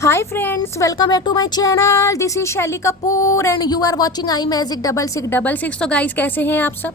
Hi friends, welcome back to my channel. This is Shaily Kapoor and you are watching I magic 6666। तो guys, कैसे हैं आप सब?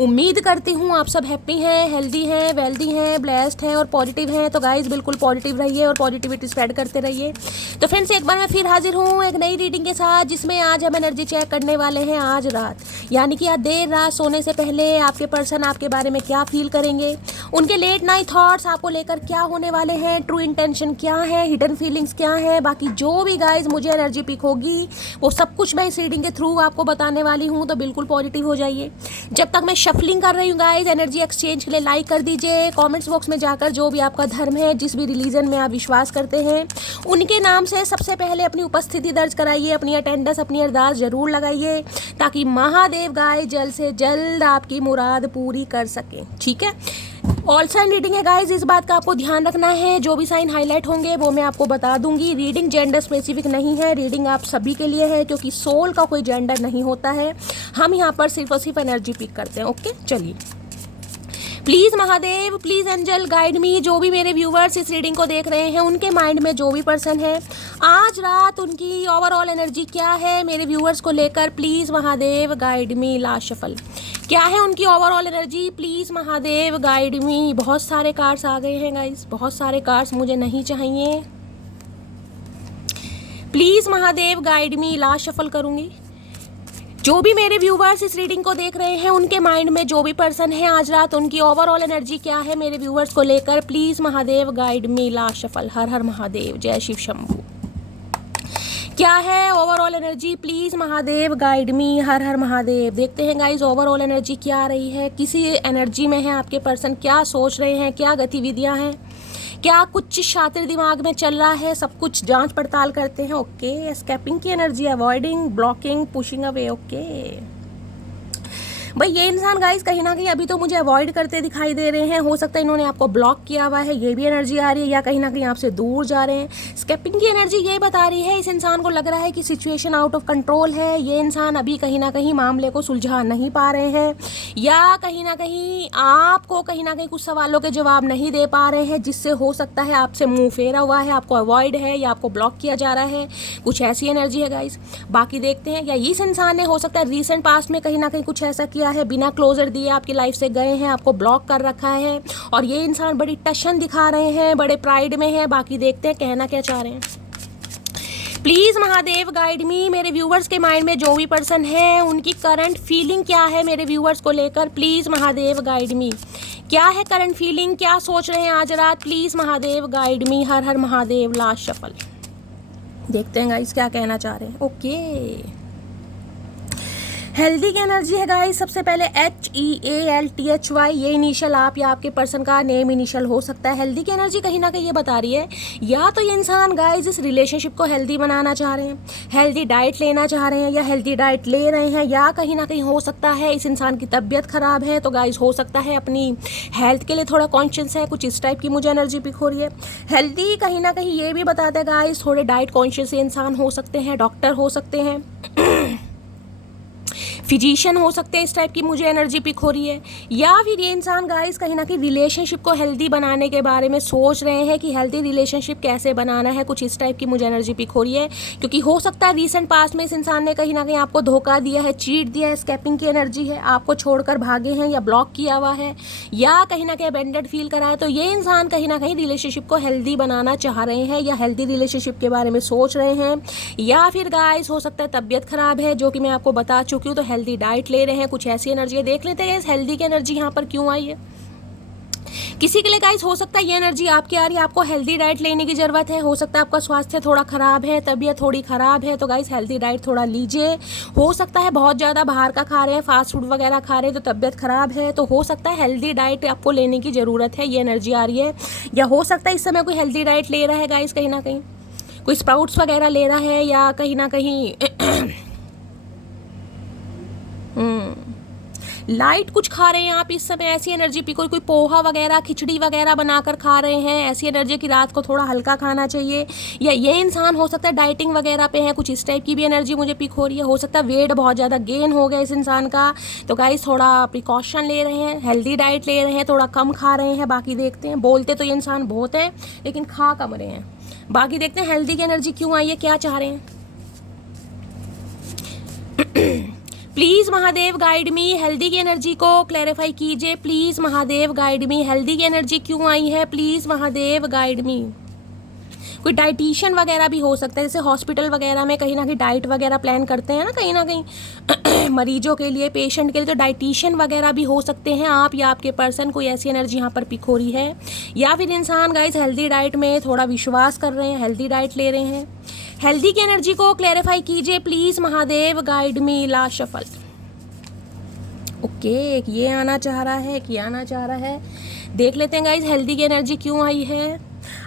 उम्मीद करती हूँ आप सब हैप्पी हैं, हेल्दी हैं, वेल्दी हैं, ब्लेस्ड हैं और पॉजिटिव हैं। तो गाइस, बिल्कुल पॉजिटिव रहिए और पॉजिटिविटी स्प्रेड करते रहिए। तो फ्रेंड्स, एक बार मैं फिर हाजिर हूँ एक नई रीडिंग के साथ, जिसमें आज हम एनर्जी चेक करने वाले हैं आज रात, यानी कि आज देर रात सोने से पहले आपके पर्सन आपके बारे में क्या फील करेंगे, उनके लेट नाइट थॉट्स आपको लेकर क्या होने वाले हैं, ट्रू इंटेंशन क्या है, हिडन फीलिंग्स क्या है। बाकी जो भी गाइज मुझे एनर्जी पिक होगी वो सब कुछ मैं इस रीडिंग के थ्रू आपको बताने वाली हूँ। तो बिल्कुल पॉजिटिव हो जाइए। जब तक मैं शफलिंग कर रही हूँ गाइज, एनर्जी एक्सचेंज के लिए लाइक कर दीजिए। कमेंट्स बॉक्स में जाकर जो भी आपका धर्म है, जिस भी रिलीजन में आप विश्वास करते हैं, उनके नाम से सबसे पहले अपनी उपस्थिति दर्ज कराइए, अपनी अटेंडेंस, अपनी अरदास जरूर लगाइए, ताकि महादेव गाइज जल्द से जल्द आपकी मुराद पूरी कर सकें। ठीक है, ऑल साइन रीडिंग है गाइज, इस बात का आपको ध्यान रखना है। जो भी साइन हाईलाइट होंगे वो मैं आपको बता दूंगी। रीडिंग जेंडर स्पेसिफिक नहीं है, रीडिंग आप सभी के लिए है, क्योंकि सोल का कोई जेंडर नहीं होता है। हम यहाँ पर सिर्फ और सिर्फ एनर्जी पिक करते हैं। ओके, चलिए। Please Mahadev, please angel guide me. जो भी मेरे व्यूवर्स इस रीडिंग को देख रहे हैं, उनके माइंड में जो भी पर्सन है, आज रात उनकी ओवरऑल एनर्जी क्या है मेरे व्यूवर्स को लेकर, please Mahadev guide me. Last shuffle, क्या है उनकी overall energy, please Mahadev guide मी। बहुत सारे कार्ड्स आ गए हैं गाइस, बहुत सारे कार्ड्स मुझे नहीं चाहिए। Please Mahadev guide me. Last shuffle करूँगी। जो भी मेरे व्यूवर्स इस रीडिंग को देख रहे हैं, उनके माइंड में जो भी पर्सन है, आज रात उनकी ओवरऑल एनर्जी क्या है मेरे व्यूवर्स को लेकर, please Mahadev guide me. Last shuffle. हर हर महादेव, जय शिव शंभू। क्या है overall energy, please Mahadev guide me. हर हर महादेव। देखते हैं गाइज ओवरऑल एनर्जी क्या आ रही है, किसी एनर्जी में है आपके पर्सन, क्या सोच रहे हैं, क्या गतिविधियां हैं, क्या कुछ शातिर दिमाग में चल रहा है, सब कुछ जांच पड़ताल करते हैं। ओके, एस्केपिंग की energy, avoiding, blocking, pushing away. Okay भाई, ये इंसान गाइस कहीं ना कहीं अभी तो मुझे अवॉइड करते दिखाई दे रहे हैं। हो सकता है इन्होंने आपको ब्लॉक किया हुआ है, ये भी एनर्जी आ रही है, या कहीं ना कहीं आपसे दूर जा रहे हैं। स्केपिंग की एनर्जी ये बता रही है, इस इंसान को लग रहा है कि सिचुएशन आउट ऑफ कंट्रोल है। ये इंसान अभी कहीं ना कहीं मामले को सुलझा नहीं पा रहे हैं, या कहीं ना कहीं कुछ सवालों के जवाब नहीं दे पा रहे हैं, जिससे हो सकता है आपसे मुंह फेरा हुआ है, आपको अवॉइड है, या आपको ब्लॉक किया जा रहा है। कुछ ऐसी एनर्जी है गाइस। बाकी देखते हैं, या इस इंसान ने हो सकता है रीसेंट पास्ट में कहीं ना कहीं कुछ ऐसा किया है, बिना क्लोजर दिए आपकी लाइफ से गए हैं, आपको ब्लॉक कर रखा है, और ये इंसान बड़ी टशन दिखा रहे हैं, बड़े प्राइड में है। बाकी देखते हैं कहना क्या चाह रहे हैं। Please Mahadev guide me. मेरे व्यूवर्स के माइंड में जो भी पर्सन है, उनकी करंट फीलिंग क्या है मेरे व्यूवर्स को लेकर, प्लीज़ महादेव गाइड मी। क्या है करंट फीलिंग, क्या सोच रहे हैं आज रात, प्लीज़ महादेव गाइड मी। हर हर महादेव। Last shuffle. देखते हैं गाइस क्या कहना चाह रहे हैं। ओके, हेल्दी की एनर्जी है गाइस। सबसे पहले HEALTHY, ये इनिशियल आप या आपके पर्सन का नेम इनिशियल हो सकता है। हेल्दी की एनर्जी कहीं ना कहीं ये बता रही है, या तो ये इंसान गाइस इस रिलेशनशिप को हेल्दी बनाना चाह रहे हैं, हेल्दी डाइट लेना चाह रहे हैं, या हेल्दी डाइट ले रहे हैं, या कहीं ना कहीं हो सकता है इस इंसान की तबीयत खराब है, तो गाइस हो सकता है अपनी हेल्थ के लिए थोड़ा कॉन्शियस है। कुछ इस टाइप की मुझे एनर्जी पिक हो रही है। हेल्दी कहीं ना कहीं ये भी बताता है गाइस, थोड़े डाइट कॉन्शियस इंसान हो सकते हैं, डॉक्टर हो सकते हैं, फिजिशियन हो सकते हैं, इस टाइप की मुझे एनर्जी पिक हो रही है। या फिर ये इंसान गाइस कहीं ना कहीं रिलेशनशिप को हेल्दी बनाने के बारे में सोच रहे हैं कि हेल्दी रिलेशनशिप कैसे बनाना है। कुछ इस टाइप की मुझे एनर्जी पिक हो रही है, क्योंकि हो सकता है रीसेंट पास्ट में इस इंसान ने कहीं ना कहीं आपको धोखा दिया है, चीट दिया है। स्कैपिंग की एनर्जी है, आपको छोड़कर भागे हैं, या ब्लॉक किया हुआ है, या कहीं ना कहीं अबेंडेड फील करा है। तो ये इंसान कहीं ना कहीं रिलेशनशिप को हेल्दी बनाना चाह रहे हैं, या हेल्दी रिलेशनशिप के बारे में सोच रहे हैं। या फिर गाइस हो सकता है तबीयत खराब है, जो कि मैं आपको बता चुकी हूँ, तो हेल्दी डाइट ले रहे हैं। कुछ ऐसी एनर्जी है। देख लेते हैं इस हेल्दी की एनर्जी यहाँ पर क्यों आई है। किसी के लिए गाइस हो सकता है ये एनर्जी आपकी आ रही है, आपको हेल्दी डाइट लेने की जरूरत है। हो सकता है आपका स्वास्थ्य थोड़ा खराब है, तबीयत थोड़ी खराब है, तो गाइस हेल्दी डाइट थोड़ा लीजिए। हो सकता है बहुत ज़्यादा बाहर का खा रहे हैं, फास्ट फूड वगैरह खा रहे हैं, तो तबीयत खराब है, तो हो सकता है हेल्दी डाइट आपको लेने की ज़रूरत है। ये एनर्जी आ रही है। या हो सकता है इस समय कोई हेल्दी डाइट ले रहा है गाइस, कहीं ना कहीं कोई स्प्राउट्स वगैरह ले रहा है, या कहीं ना कहीं लाइट कुछ खा रहे हैं आप इस समय। ऐसी एनर्जी पी, कोई पोहा वगैरह, खिचड़ी वगैरह बनाकर खा रहे हैं। ऐसी एनर्जी की रात को थोड़ा हल्का खाना चाहिए। या ये इंसान हो सकता है डाइटिंग वगैरह पे है, कुछ इस टाइप की भी एनर्जी मुझे पिक हो रही है। हो सकता है वेट बहुत ज़्यादा गेन हो गया इस इंसान का, तो गाइस थोड़ा प्रिकॉशन ले रहे हैं, हेल्दी डाइट ले रहे हैं, थोड़ा कम खा रहे हैं। बाकी देखते हैं। बोलते तो ये इंसान बहुत है, लेकिन खा कम रहे हैं। बाकी देखते हैं हेल्दी की एनर्जी क्यों आई है, क्या चाह रहे हैं। Please Mahadev guide me, healthy की एनर्जी को क्लैरिफाई कीजिए। Please Mahadev guide me, healthy की एनर्जी क्यों आई है, प्लीज महादेव गाइड मी। कोई डाइटिशियन वगैरह भी हो सकता है, जैसे हॉस्पिटल वगैरह में कहीं ना कहीं डाइट वगैरह प्लान करते हैं ना कहीं मरीजों के लिए, पेशेंट के लिए, तो डाइटिशियन वगैरह भी हो सकते हैं आप या आपके पर्सन। कोई ऐसी एनर्जी यहाँ पर पिक हो रही है, या फिर इंसान गाइस हेल्दी डाइट में थोड़ा विश्वास कर रहे हैं, हेल्दी डाइट ले रहे हैं। हेल्दी की एनर्जी को क्लैरिफाई कीजिए please Mahadev guide me. Last shuffle. Okay, एक ये आना चाह रहा है, एक ये आना चाह रहा है। देख लेते हैं गाइज हेल्दी की एनर्जी क्यों आई है।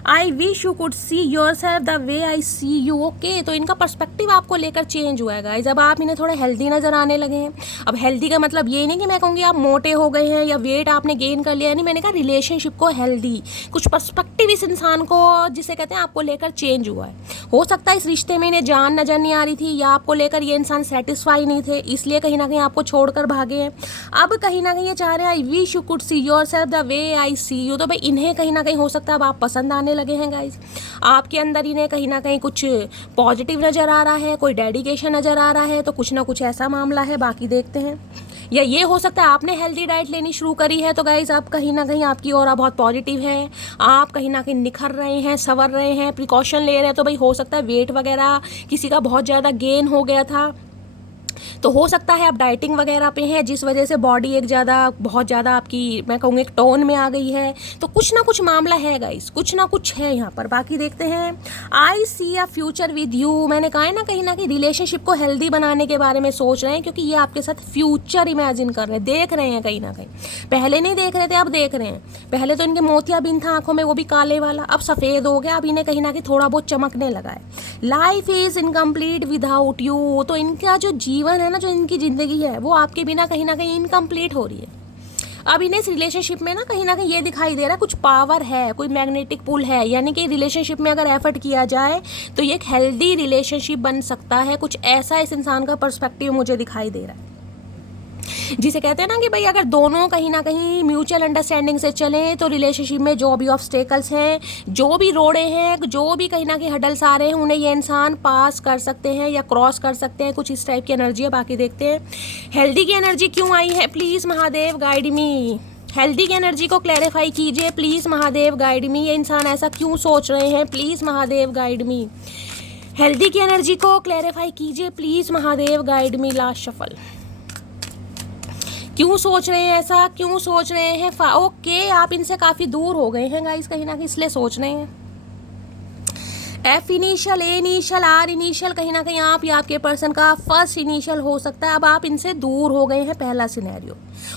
I wish you could see yourself the way I see you. Okay, तो इनका पर्सपेक्टिव आपको लेकर चेंज हुआ है गाइज। अब आप इन्हें थोड़े हेल्दी नजर आने लगे हैं। अब हेल्दी का मतलब ये नहीं कि मैं कहूँगी आप मोटे हो गए हैं या वेट आपने गेन कर लिया, नहीं, मैंने कहा रिलेशनशिप को हेल्दी, कुछ पर्सपेक्टिव इस इंसान को जिसे कहते हैं आपको लेकर चेंज हुआ है। हो सकता है इस रिश्ते में इन्हें जान नजर नहीं आ रही थी, या आपको लेकर ये इंसान सेटिस्फाई नहीं थे, इसलिए कहीं ना कहीं आपको छोड़कर भागे हैं। अब कहीं ना कहीं ये चाह रहे हैं I wish you could see yourself the way I see you. तो भाई इन्हें कहीं ना कहीं हो सकता है अब आप पसंद आने लगे हैं गाइज। आपके अंदर इन्हें कहीं ना कहीं कुछ पॉजिटिव नजर आ रहा है, कोई डेडिकेशन नजर आ रहा है, तो कुछ ना कुछ ऐसा मामला है। बाकी देखते हैं। या ये हो सकता है आपने हेल्दी डाइट लेनी शुरू करी है, तो गाइज अब कहीं ना कहीं आपकी ऑरा बहुत पॉजिटिव है, आप कहीं ना कहीं निखर रहे हैं, संवर रहे हैं, प्रिकॉशन ले रहे हैं। तो भाई हो सकता है वेट वगैरह किसी का बहुत ज़्यादा गेन हो गया था, तो हो सकता है आप डाइटिंग वगैरह पे हैं, जिस वजह से बॉडी बहुत ज़्यादा आपकी मैं कहूँगी एक टोन में आ गई है। तो कुछ ना कुछ मामला है गाइस, कुछ ना कुछ है यहाँ पर। बाकी देखते हैं। आई सी अ फ्यूचर विद यू। मैंने कहा है ना कहीं रिलेशनशिप को हेल्दी बनाने के बारे में सोच रहे हैं, क्योंकि ये आपके साथ फ्यूचर इमेजिन कर रहे हैं, देख रहे हैं कहीं ना कहीं। पहले नहीं देख रहे थे, अब देख रहे हैं। पहले तो इनके मोतियाबिंद था आंखों में, वो भी काले वाला, अब सफ़ेद हो गया। अब इन्हें कहीं ना कहीं थोड़ा बहुत चमकने लगा है। Life is incomplete without you. तो इनका जो जीवन है ना, जो इनकी ज़िंदगी है, वो आपके बिना कहीं ना कहीं इनकम्प्लीट हो रही है। अब इन्हें इस रिलेशनशिप में ना कहीं ये दिखाई दे रहा है कुछ पावर है, कोई मैग्नेटिक पुल है, यानी कि रिलेशनशिप में अगर एफर्ट किया जाए तो ये एक हेल्दी रिलेशनशिप बन सकता है। कुछ ऐसा इस इंसान का पर्सपेक्टिव मुझे दिखाई दे रहा है, जिसे कहते हैं ना कि भाई अगर दोनों कहीं ना कहीं म्यूचुअल अंडरस्टैंडिंग से चलें तो रिलेशनशिप में जो भी ऑब्स्टेकल्स हैं, जो भी रोड़े हैं, जो भी कहीं ना कहीं हडल्स आ रहे हैं, उन्हें ये इंसान पास कर सकते हैं या क्रॉस कर सकते हैं। कुछ इस टाइप की एनर्जी है। बाकी देखते हैं हेल्दी की एनर्जी क्यों आई है। Please Mahadev guide me, healthy की एनर्जी को क्लैरिफाई कीजिए प्लीज़ महादेव गाइड मी। ये इंसान ऐसा क्यों सोच रहे हैं, please Mahadev guide me. Healthy की एनर्जी को क्लैरिफाई कीजिए please Mahadev guide me. Last shuffle. क्यों सोच रहे हैं ऐसा, क्यों सोच रहे हैं। ओके, आप इनसे काफ़ी दूर हो गए हैं गाइस कहीं ना कहीं, इसलिए सोच रहे हैं। F initial, A initial, R initial, कहीं ना कहीं आप या आपके पर्सन का फर्स्ट इनिशियल हो सकता है। अब आप इनसे दूर हो गए हैं, पहला सिनेरियो।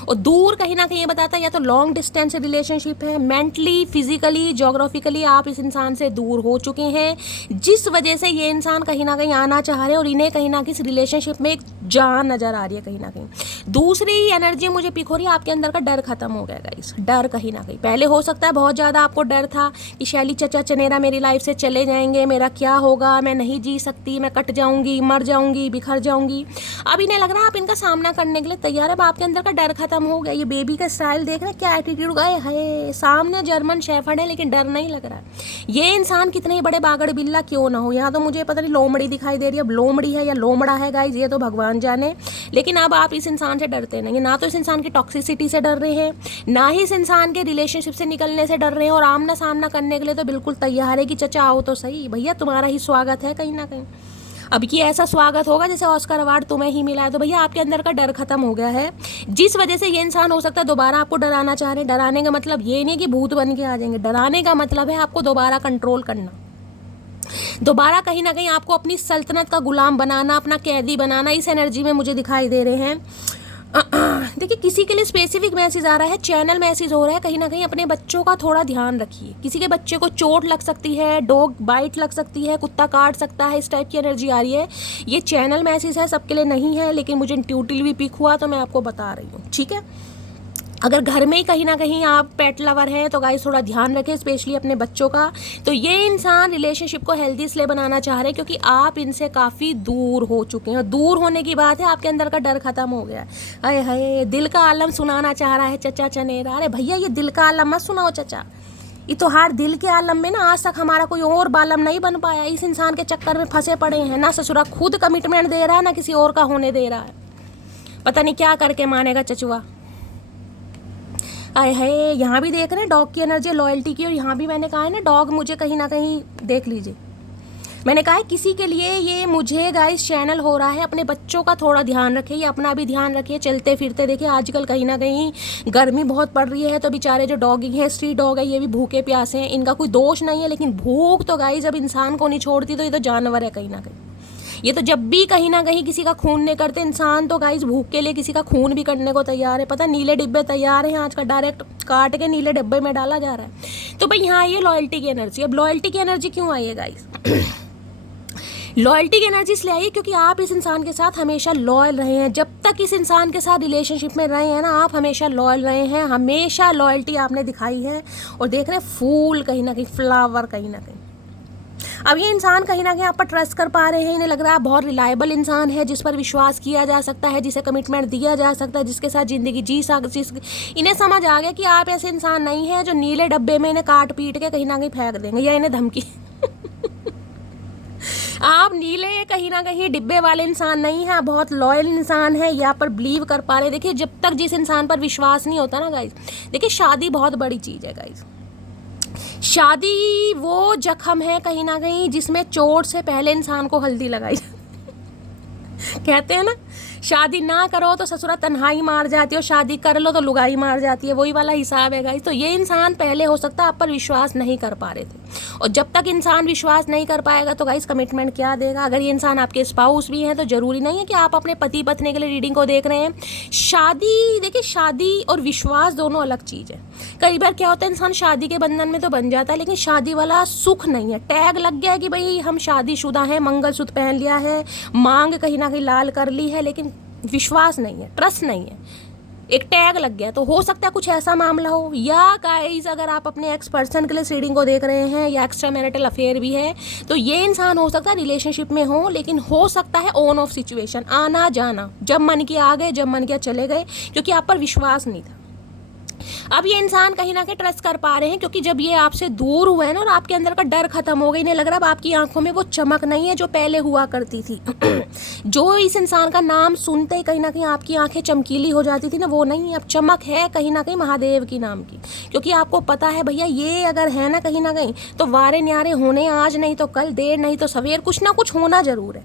और दूर कहीं ना कहीं ये बताता है या तो लॉन्ग डिस्टेंस रिलेशनशिप है, मेंटली, फिजिकली, ज्योग्राफिकली आप इस इंसान से दूर हो चुके हैं, जिस वजह से ये इंसान कहीं ना कहीं आना चाह रहे हैं और इन्हें कहीं ना कहीं इस रिलेशनशिप में एक जान नजर आ रही है कहीं ना कहीं। दूसरी एनर्जी मुझे पिक हो रही है, आपके अंदर का डर खत्म हो गया गाइस। डर कहीं ना कहीं पहले हो सकता है बहुत ज़्यादा आपको डर था कि शैली चचा चनेरा मेरी लाइफ से चले जाएंगे, मेरा क्या होगा, मैं नहीं जी सकती, मैं कट जाऊंगी, मर जाऊंगी, बिखर जाऊंगी। अब इन्हें लग रहा है आप इनका सामना करने के लिए तैयार है। अब आपके अंदर का डर खत्म हो गया। ये बेबी का स्टाइल देख रहे हैं, क्या एटीट्यूड गए है। सामने जर्मन शेफर्ड है लेकिन डर नहीं लग रहा है। ये इंसान कितने बड़े बागड़ बिल्ला क्यों ना हो, यहाँ तो मुझे पता नहीं लोमड़ी दिखाई दे रही है। अब लोमड़ी है या लोमड़ा है गाइज, ये तो भगवान जाने। लेकिन अब आप इस इंसान से डरते नहीं, ना तो इस इंसान की टॉक्सिसिटी से डर रहे हैं, ना ही इस इंसान के रिलेशनशिप से निकलने से डर रहे हैं, और आमना सामना करने के लिए तो बिल्कुल तैयार है कि चचा आओ तो सही, भैया तुम्हारा ही स्वागत है कहीं ना कहीं। अब की ऐसा स्वागत होगा जैसे ऑस्कर अवार्ड तुम्हें ही मिला है। तो भैया आपके अंदर का डर खत्म हो गया है, जिस वजह से ये इंसान हो सकता है दोबारा आपको डराना चाह रहे हैं। डराने का मतलब ये नहीं कि भूत बन के आ जाएंगे, डराने का मतलब है आपको दोबारा कंट्रोल करना, दोबारा कहीं ना कहीं आपको अपनी सल्तनत का गुलाम बनाना, अपना कैदी बनाना। इस एनर्जी में मुझे दिखाई दे रहे हैं। देखिए किसी के लिए स्पेसिफिक मैसेज आ रहा है, चैनल मैसेज हो रहा है कहीं ना कहीं अपने बच्चों का थोड़ा ध्यान रखिए। किसी के बच्चे को चोट लग सकती है, डॉग बाइट लग सकती है, कुत्ता काट सकता है, इस टाइप की एनर्जी आ रही है। ये चैनल मैसेज है, सबके लिए नहीं है, लेकिन मुझे इंट्यूटिव भी पिक हुआ तो मैं आपको बता रही हूँ, ठीक है। अगर घर में ही कहीं ना कहीं आप पेट लवर हैं तो गाइस थोड़ा ध्यान रखें, स्पेशली अपने बच्चों का। तो ये इंसान रिलेशनशिप को हेल्दी इसलिए बनाना चाह रहे हैं क्योंकि आप इनसे काफ़ी दूर हो चुके हैं। दूर होने की बात है, आपके अंदर का डर खत्म हो गया। अरे हाय, दिल का आलम सुनाना चाह रहा है चचा चनेरा। अरे भैया ये दिल का आलम मत सुनाओ चचा, ये तो हर दिल के आलम में ना आज तक हमारा कोई और बालम नहीं बन पाया, इस इंसान के चक्कर में फंसे पड़े हैं। ना ससुरा खुद कमिटमेंट दे रहा है, ना किसी और का होने दे रहा है। पता नहीं क्या करके मानेगा चचुआ। आए है, यहाँ भी देख रहे हैं डॉग की एनर्जी लॉयल्टी की, और यहाँ भी मैंने कहा है ना डॉग मुझे कहीं ना कहीं देख लीजिए। मैंने कहा है किसी के लिए ये मुझे गाइस चैनल हो रहा है, अपने बच्चों का थोड़ा ध्यान रखिए, ये अपना भी ध्यान रखिए। चलते फिरते देखिए आजकल कहीं ना कहीं गर्मी बहुत पड़ रही है, तो बेचारे जो डॉगिंग है, स्ट्रीट डॉग है, ये भी भूखे प्यासे हैं। इनका कोई दोष नहीं है, लेकिन भूख तो गाइस जब इंसान को नहीं छोड़ती तो ये तो जानवर है कहीं ना कहीं। ये तो जब भी कहीं ना कहीं किसी का खून नहीं करते इंसान, तो गाइस भूख के लिए किसी का खून भी करने को तैयार है। पता नीले डिब्बे तैयार हैं आजकल, डायरेक्ट काट के नीले डिब्बे में डाला जा रहा है। तो भाई यहाँ आई है लॉयल्टी की एनर्जी। अब लॉयल्टी की एनर्जी क्यों आई है गाइस? लॉयल्टी की एनर्जी इसलिए आई क्योंकि आप इस इंसान के साथ हमेशा लॉयल रहे हैं। जब तक इस इंसान के साथ रिलेशनशिप में रहे हैं ना, आप हमेशा लॉयल रहे हैं, हमेशा लॉयल्टी आपने दिखाई है। और देख रहे हैं फूल कहीं ना कहीं, फ्लावर कहीं ना कहीं। अब ये इंसान कहीं ना कहीं आप पर ट्रस्ट कर पा रहे हैं, इन्हें लग रहा है आप बहुत रिलायबल इंसान है, जिस पर विश्वास किया जा सकता है, जिसे कमिटमेंट दिया जा सकता है, जिसके साथ ज़िंदगी जी सकती। इन्हें समझ आ गया कि आप ऐसे इंसान नहीं हैं जो नीले डब्बे में इन्हें काट पीट के कहीं ना कहीं फेंक देंगे या इन्हें धमकी आप नीले कहीं ना कहीं डिब्बे वाले इंसान नहीं हैं, आप बहुत लॉयल इंसान है, या पर बिलीव कर पा रहे। देखिए जब तक जिस इंसान पर विश्वास नहीं होता ना गाइज, देखिए शादी बहुत बड़ी चीज़ है गाइज। शादी वो जख्म है कहीं ना कहीं जिसमें चोट से पहले इंसान को हल्दी लगाई कहते हैं ना, शादी ना करो तो ससुरा तन्हाई मार जाती है, और शादी कर लो तो लुगाई मार जाती है, वही वाला हिसाब है गाइस। तो ये इंसान पहले हो सकता है आप पर विश्वास नहीं कर पा रहे थे, और जब तक इंसान विश्वास नहीं कर पाएगा तो गाइस कमिटमेंट क्या देगा? अगर ये इंसान आपके स्पाउस भी हैं तो जरूरी नहीं है कि आप अपने पति पत्नी के लिए रीडिंग को देख रहे हैं। शादी, देखिए शादी और विश्वास दोनों अलग चीज़ है। कई बार क्या होता है, इंसान शादी के बंधन में तो बन जाता है, लेकिन शादी वाला सुख नहीं है। टैग लग गया है कि भाई हम शादीशुदा हैं, मंगलसूत्र पहन लिया है, मांग कहीं ना कहीं लाल कर ली है, लेकिन विश्वास नहीं है, ट्रस्ट नहीं है, एक टैग लग गया। तो हो सकता है कुछ ऐसा मामला हो, या गाइस अगर आप अपने एक्स पर्सन के लिए रीडिंग को देख रहे हैं, या एक्स्ट्रा मैरिटल अफेयर भी है, तो ये इंसान हो सकता है रिलेशनशिप में हो, लेकिन हो सकता है ऑन ऑफ सिचुएशन, आना जाना, जब मन किया आ गए, जब मन किया चले गए, क्योंकि आप पर विश्वास नहीं था। अब ये इंसान कहीं ना कहीं ट्रस्ट कर पा रहे हैं, क्योंकि जब ये आपसे दूर हुए हैं ना, और आपके अंदर का डर खत्म हो गया, इन्हें लग रहा है अब आपकी आंखों में वो चमक नहीं है जो पहले हुआ करती थी जो इस इंसान का नाम सुनते ही कहीं ना कहीं आपकी आंखें चमकीली हो जाती थी ना, वो नहीं। अब चमक है कहीं ना कहीं महादेव की नाम की, क्योंकि आपको पता है भैया ये अगर है ना कहीं ना कहीं, तो वारे न्यारे होने आज नहीं तो कल, देर नहीं तो सवेर, कुछ ना कुछ होना जरूर है।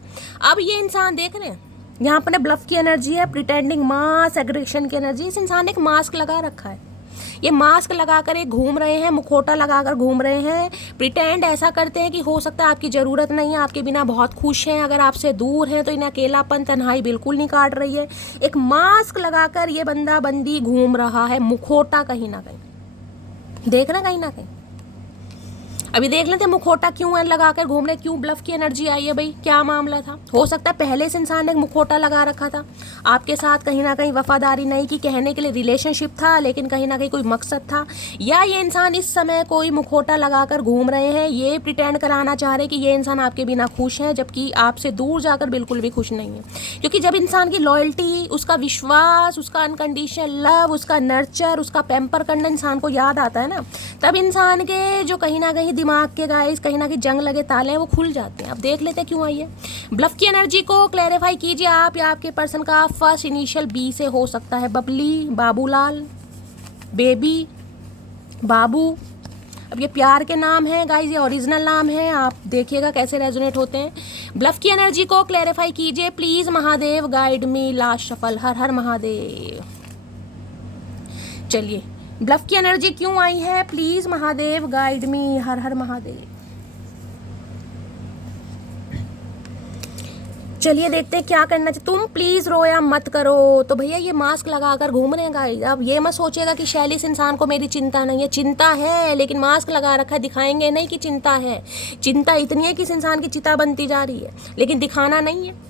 अब ये इंसान देख रहे हैं यहाँ पर ब्लफ की एनर्जी है, प्रिटेंडिंग मास एग्रेशन की एनर्जी। इस इंसान ने एक मास्क लगा रखा है, ये मास्क लगाकर एक घूम रहे हैं, मुखौटा लगाकर घूम रहे हैं, प्रिटेंड ऐसा करते हैं कि हो सकता है आपकी ज़रूरत नहीं है, आपके बिना बहुत खुश हैं, अगर आपसे दूर हैं तो इन्हें अकेलापन तन्हाई बिल्कुल नहीं काट रही है। एक मास्क लगाकर ये बंदा बंदी घूम रहा है, मुखौटा कहीं ना कहीं, देख रहे कहीं ना कहीं। अभी देख लेते मुखौटा क्यों लगाकर घूम रहे, क्यों ब्लफ की एनर्जी आई है भाई, क्या मामला था? हो सकता है पहले से इंसान ने मुखौटा लगा रखा था, आपके साथ कहीं ना कहीं वफादारी नहीं की, कहने के लिए रिलेशनशिप था, लेकिन कहीं ना कहीं कोई मकसद था। या ये इंसान इस समय कोई मुखौटा लगाकर घूम रहे हैं, ये प्रिटेंड कराना चाह रहे हैं कि ये इंसान आपके बिना खुश है, जबकि आपसे दूर जाकर बिल्कुल भी खुश नहीं है। क्योंकि जब इंसान की लॉयल्टी, उसका विश्वास, उसका अनकंडीशनल लव, उसका नर्चर, उसका पैम्पर करना इंसान को याद आता है ना, तब इंसान के जो कहीं ना कहीं दिमाग के गाइस कहीं ना कहीं जंग लगे ताले हैं वो खुल जाते हैं। अब देख लेते हैं क्यों आई है। ब्लफ की एनर्जी को क्लैरिफाई कीजिए आप या आपके पर्सन का फर्स्ट इनिशियल बी से हो सकता है, बबली, बाबूलाल, बेबी, बाबू। अब ये प्यार के नाम है गाइस, ये ओरिजिनल नाम है, आप देखिएगा कैसे रेजोनेट होते हैं। ब्लफ की एनर्जी को क्लैरिफाई कीजिए please, Mahadev guide me, last shuffle, हर हर महादेव। चलिए ब्लफ की एनर्जी क्यों आई है, प्लीज महादेव गाइड मी, हर हर महादेव। चलिए देखते हैं क्या करना चाहिए। तुम प्लीज रोया मत करो। तो भैया ये मास्क लगाकर घूम रहे हैं गाइस, अब ये मत सोचिएगा कि शैली इस इंसान को मेरी चिंता नहीं है, चिंता है, लेकिन मास्क लगा रखा है, दिखाएंगे नहीं कि चिंता है। चिंता इतनी है कि इस इंसान की चिता बनती जा रही है, लेकिन दिखाना नहीं है।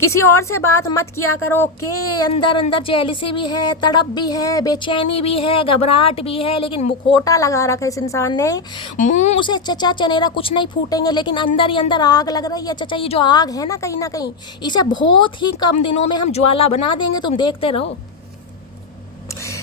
किसी और से बात मत किया करो के अंदर अंदर जेलसी भी है, तड़प भी है, बेचैनी भी है, घबराहट भी है, लेकिन मुखौटा लगा रखा है इस इंसान ने। मुंह से चचा चनेरा कुछ नहीं फूटेंगे, लेकिन अंदर ही अंदर आग लग रही है। चचा ये जो आग है ना कहीं इसे बहुत ही कम दिनों में हम ज्वाला बना देंगे, तुम देखते रहो।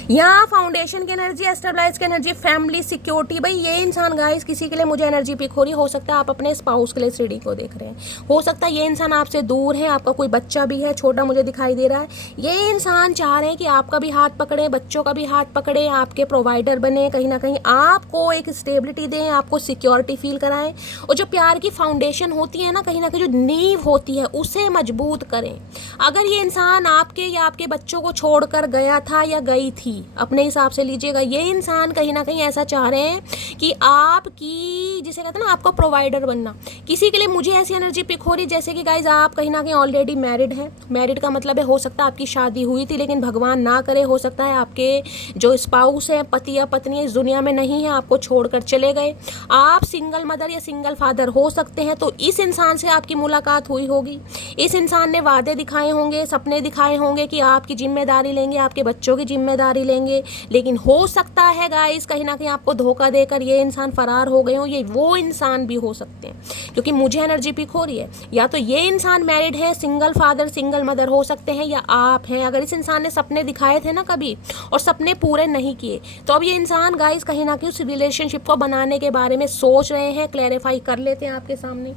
यहाँ फाउंडेशन की एनर्जी, एस्टेबलाइज की एनर्जी, फैमिली, सिक्योरिटी। भाई ये इंसान गाइस किसी के लिए मुझे एनर्जी पिक हो रही हो सकता है आप अपने स्पाउस के लिए इस रीडिंग को देख रहे हैं, हो सकता है ये इंसान आपसे दूर है, आपका कोई बच्चा भी है छोटा मुझे दिखाई दे रहा है, ये इंसान चाह रहे हैं कि आपका भी हाथ पकड़े, बच्चों का भी हाथ पकड़े, आपके प्रोवाइडर बने, कहीं ना कहीं आपको एक स्टेबिलिटी दें, आपको सिक्योरिटी फील कराएं, और जो प्यार की फाउंडेशन होती है ना कहीं जो नींव होती है उसे मजबूत करें। अगर ये इंसान आपके या आपके बच्चों को छोड़कर गया था या गई थी, अपने हिसाब से लीजिएगा, ये इंसान कहीं ना कहीं ऐसा चाह रहे हैं कि आपकी, जिसे कहते हैं ना आपका प्रोवाइडर बनना। किसी के लिए मुझे ऐसी एनर्जी पिक हो रही जैसे कि गाइज आप कहीं ना कहीं ऑलरेडी मैरिड है। मैरिड का मतलब है हो सकता है आपकी शादी हुई थी लेकिन भगवान ना करे हो सकता है आपके जो स्पाउस है, पति या पत्नी इस दुनिया में नहीं है, आपको छोड़कर चले गए। आप सिंगल मदर या सिंगल फादर हो सकते हैं, तो इस इंसान से आपकी मुलाकात हुई होगी। इस इंसान ने वादे दिखाए होंगे, सपने दिखाए होंगे कि आपकी जिम्मेदारी लेंगे, आपके बच्चों की जिम्मेदारी लेंगे, लेकिन हो सकता है गाइस कहीं ना कहीं आपको धोखा देकर ये इंसान फरार हो गए हो। ये वो इंसान भी हो सकते हैं क्योंकि मुझे एनर्जी पिक हो रही है, या तो ये इंसान मैरिड है, सिंगल फादर सिंगल मदर हो सकते हैं, या आप हैं। अगर इस इंसान ने सपने दिखाए थे ना कभी और सपने पूरे नहीं किए, तो अब ये इंसान गाइस कहीं ना कहीं उस रिलेशनशिप को बनाने के बारे में सोच रहे हैं। क्लैरिफाई कर लेते हैं आपके सामने।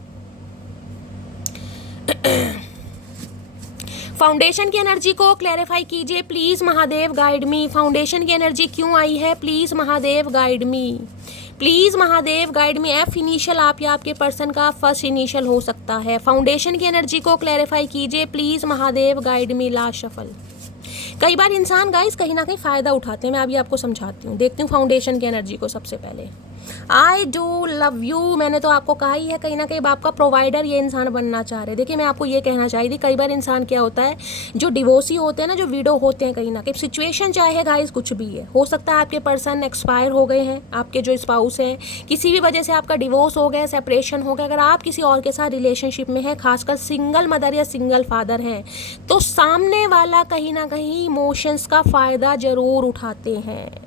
फाउंडेशन की एनर्जी को क्लैरिफाई कीजिए please Mahadev, guide me. Foundation की एनर्जी क्यों आई है, please Mahadev guide me, please Mahadev guide me. F initial आप या आपके पर्सन का फर्स्ट इनिशियल हो सकता है। फाउंडेशन की एनर्जी को क्लैरिफाई कीजिए please Mahadev, guide me. Last shuffle. कई बार इंसान गाइस कहीं ना कहीं फ़ायदा उठाते हैं, मैं अभी आपको समझाती हूँ। देखती हूँ फाउंडेशन की एनर्जी को। सबसे पहले आई डू लव यू, मैंने तो आपको कहा ही है कहीं ना कहीं आपका प्रोवाइडर ये इंसान बनना चाह रहे हैं। देखिए मैं आपको ये कहना चाही थी, कई बार इंसान क्या होता है, जो डिवोर्सी होते हैं ना, जो विडो होते हैं, कहीं ना कहीं सिचुएशन चाहे गाइस कुछ भी है, हो सकता है आपके पर्सन एक्सपायर हो गए हैं, आपके जो स्पाउस हैं किसी भी वजह से आपका डिवोर्स हो गया, सेपरेशन हो गया, अगर आप किसी और के साथ रिलेशनशिप में है, खासकर सिंगल मदर या सिंगल फादर हैं, तो सामने वाला कहीं ना कहीं इमोशंस का फ़ायदा ज़रूर उठाते हैं।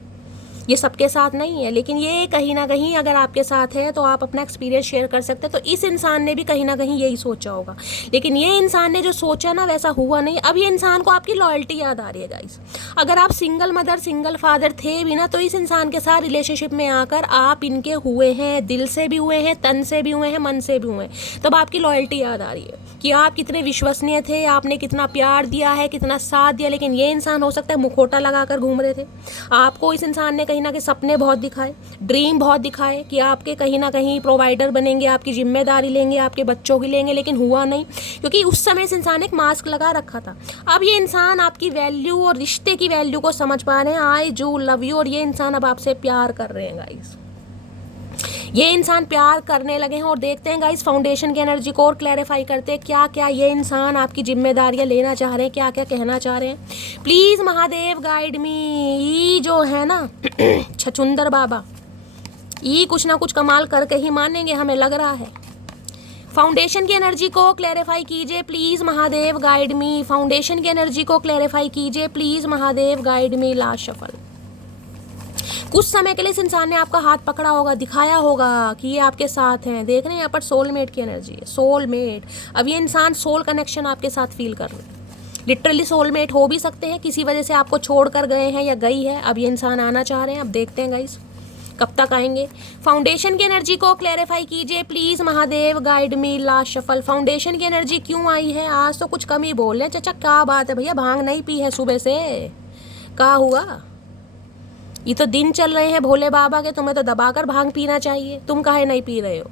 ये सबके साथ नहीं है, लेकिन ये कहीं ना कहीं अगर आपके साथ है तो आप अपना एक्सपीरियंस शेयर कर सकते हैं। तो इस इंसान ने भी कहीं ना कहीं यही सोचा होगा, लेकिन ये इंसान ने जो सोचा ना वैसा हुआ नहीं। अब ये इंसान को आपकी लॉयल्टी याद आ रही है गाइस। अगर आप सिंगल मदर सिंगल फादर थे भी ना, तो इस इंसान के साथ रिलेशनशिप में आकर आप इनके हुए हैं, दिल से भी हुए हैं, तन से भी हुए हैं, मन से भी हुए हैं। तब आपकी लॉयल्टी याद आ रही है कि आप कितने विश्वसनीय थे, आपने कितना प्यार दिया है, कितना साथ दिया। लेकिन ये इंसान हो सकता है मुखौटा लगाकर घूम रहे थे। आपको इस इंसान ने कहीं ना कहीं सपने बहुत दिखाए, ड्रीम बहुत दिखाए कि आपके कहीं ना कहीं प्रोवाइडर बनेंगे, आपकी जिम्मेदारी लेंगे, आपके बच्चों की लेंगे, लेकिन हुआ नहीं क्योंकि उस समय इस इंसान ने एक मास्क लगा रखा था। अब ये इंसान आपकी वैल्यू और रिश्ते की वैल्यू को समझ पा रहे हैं। आई डू लव यू, और ये इंसान अब आपसे प्यार कर रहे हैं गाइस। ये इंसान प्यार करने लगे हैं। और देखते हैं गाइस फाउंडेशन की एनर्जी को और क्लैरिफाई करते हैं क्या क्या ये इंसान आपकी जिम्मेदारियां लेना चाह रहे हैं, क्या क्या कहना चाह रहे हैं। प्लीज महादेव गाइड मी। ये जो है ना छछुंदर बाबा, ये कुछ ना कुछ कमाल करके ही मानेंगे, हमें लग रहा है। फाउंडेशन की एनर्जी को क्लैरिफाई कीजिए please Mahadev guide me. Foundation की एनर्जी को क्लैरिफाई कीजिए please Mahadev guide me. Last shuffle. कुछ समय के लिए इस इंसान ने आपका हाथ पकड़ा होगा, दिखाया होगा कि ये आपके साथ हैं। देख रहे हैं यहाँ पर सोलमेट की एनर्जी है, सोलमेट। अब ये इंसान सोल कनेक्शन आपके साथ फील कर रहे हैं। लिटरली सोलमेट हो भी सकते हैं, किसी वजह से आपको छोड़ कर गए हैं या गई है। अब ये इंसान आना चाह रहे हैं, अब देखते हैं गाइस कब तक आएंगे। फाउंडेशन की एनर्जी को क्लैरिफाई कीजिए please Mahadev guide me. Last shuffle. Foundation की एनर्जी क्यों आई है? आज तो कुछ कम ही बोल रहे हैं। चाचा क्या बात है भैया, भांग नहीं पी है सुबह से? क्या हुआ? ये तो दिन चल रहे हैं भोले बाबा के, तुम्हें तो दबाकर भांग पीना चाहिए, तुम काहे नहीं पी रहे हो?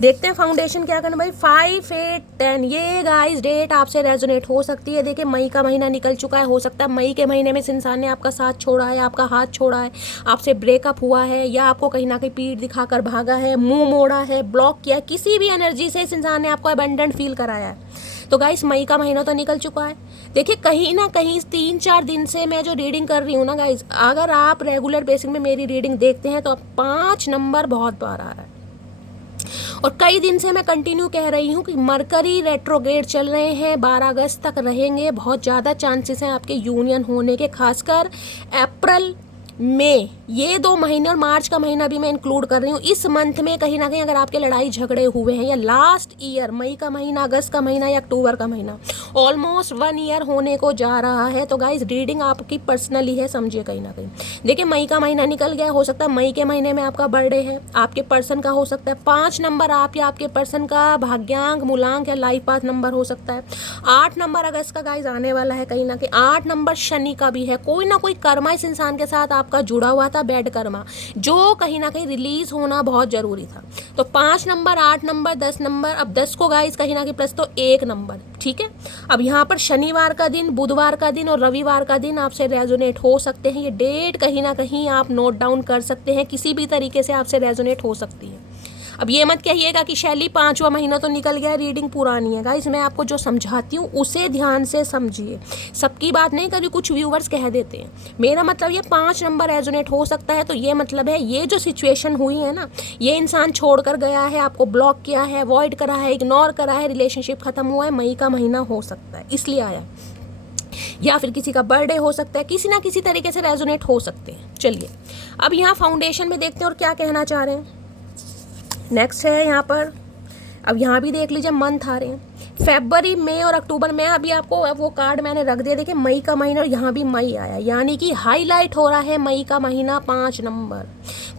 देखते हैं फाउंडेशन क्या करना भाई। 5, 8, 10 ये गाइस डेट आपसे रेजोनेट हो सकती है। देखिए मई का महीना निकल चुका है, हो सकता है मई के महीने में इस इंसान ने आपका साथ छोड़ा है, आपका हाथ छोड़ा है, आपसे ब्रेकअप हुआ है, या आपको कहीं ना कहीं पीठ दिखाकर भागा है, मुंह मोड़ा है, ब्लॉक किया है। किसी भी एनर्जी से इस इंसान ने आपको अबंडेंट फील कराया है। तो गाइस मई का महीना तो निकल चुका है। देखिए कहीं ना कहीं 3-4 दिन से मैं जो रीडिंग कर रही हूँ ना गाइस, अगर आप रेगुलर बेसिस में मेरी रीडिंग देखते हैं तो 5 नंबर बहुत बार आ रहा है। और कई दिन से मैं कंटिन्यू कह रही हूँ कि मरकरी रेट्रोग्रेड चल रहे हैं, 12 अगस्त तक रहेंगे। बहुत ज़्यादा चांसेस हैं आपके यूनियन होने के, खासकर अप्रैल मई, ये 2 महीने और मार्च का महीना भी मैं इंक्लूड कर रही हूँ। इस मंथ में कहीं ना कहीं अगर आपके लड़ाई झगड़े हुए हैं, या लास्ट ईयर मई का महीना, अगस्त का महीना या अक्टूबर का महीना, ऑलमोस्ट 1 ईयर होने को जा रहा है, तो गाइज रीडिंग आपकी पर्सनली है, समझिए कहीं ना कहीं। देखिए मई का महीना निकल गया, हो सकता है मई के महीने में आपका बर्थडे है, आपके पर्सन का हो सकता है 5 नंबर आप या आपके पर्सन का भाग्यांक, मूलांक या लाइफ पाथ नंबर हो सकता है। 8 नंबर अगस्त का गाइज आने वाला है, कहीं ना कहीं 8 नंबर शनि का भी है। कोई ना कोई कर्मा इस इंसान के साथ आपका जुड़ा हुआ था, बैड कर्मा, जो कहीं ना कहीं रिलीज होना बहुत जरूरी था। तो 5 नंबर, 8 नंबर, 10 नंबर, अब 10 को गाइज कहीं ना कहीं प्लस तो 1 नंबर, ठीक है। अब यहाँ पर शनिवार का दिन, बुधवार का दिन और रविवार का दिन आपसे रेजोनेट हो सकते हैं। ये डेट कहीं ना कहीं आप नोट डाउन कर सकते हैं, किसी भी तरीके से आपसे रेजोनेट हो सकती है। अब ये मत कहिएगा कि शैली 5वां महीना तो निकल गया, रीडिंग पुरानी है। गाइस मैं आपको जो समझाती हूँ उसे ध्यान से समझिए, सबकी बात नहीं, कभी कुछ व्यूवर्स कह देते हैं। मेरा मतलब ये 5 नंबर रेजोनेट हो सकता है, तो ये मतलब है ये जो सिचुएशन हुई है ना, ये इंसान छोड़कर गया है, आपको ब्लॉक किया है, अवॉइड करा है, इग्नोर करा है, रिलेशनशिप खत्म हुआ है, मई का महीना हो सकता है, इसलिए आया। या फिर किसी का बर्थडे हो सकता है, किसी ना किसी तरीके से रेजोनेट हो सकते हैं। चलिए अब यहाँ फाउंडेशन में देखते हैं और क्या कहना चाह रहे हैं। नेक्स्ट है यहाँ पर, अब यहाँ भी देख लीजिए मंथ आ रहे हैं, फरवरी, मई और अक्टूबर में। अभी आपको वो कार्ड मैंने रख दिया, देखिए मई का महीना और यहाँ भी मई आया, यानी कि हाईलाइट हो रहा है मई का महीना 5 नंबर।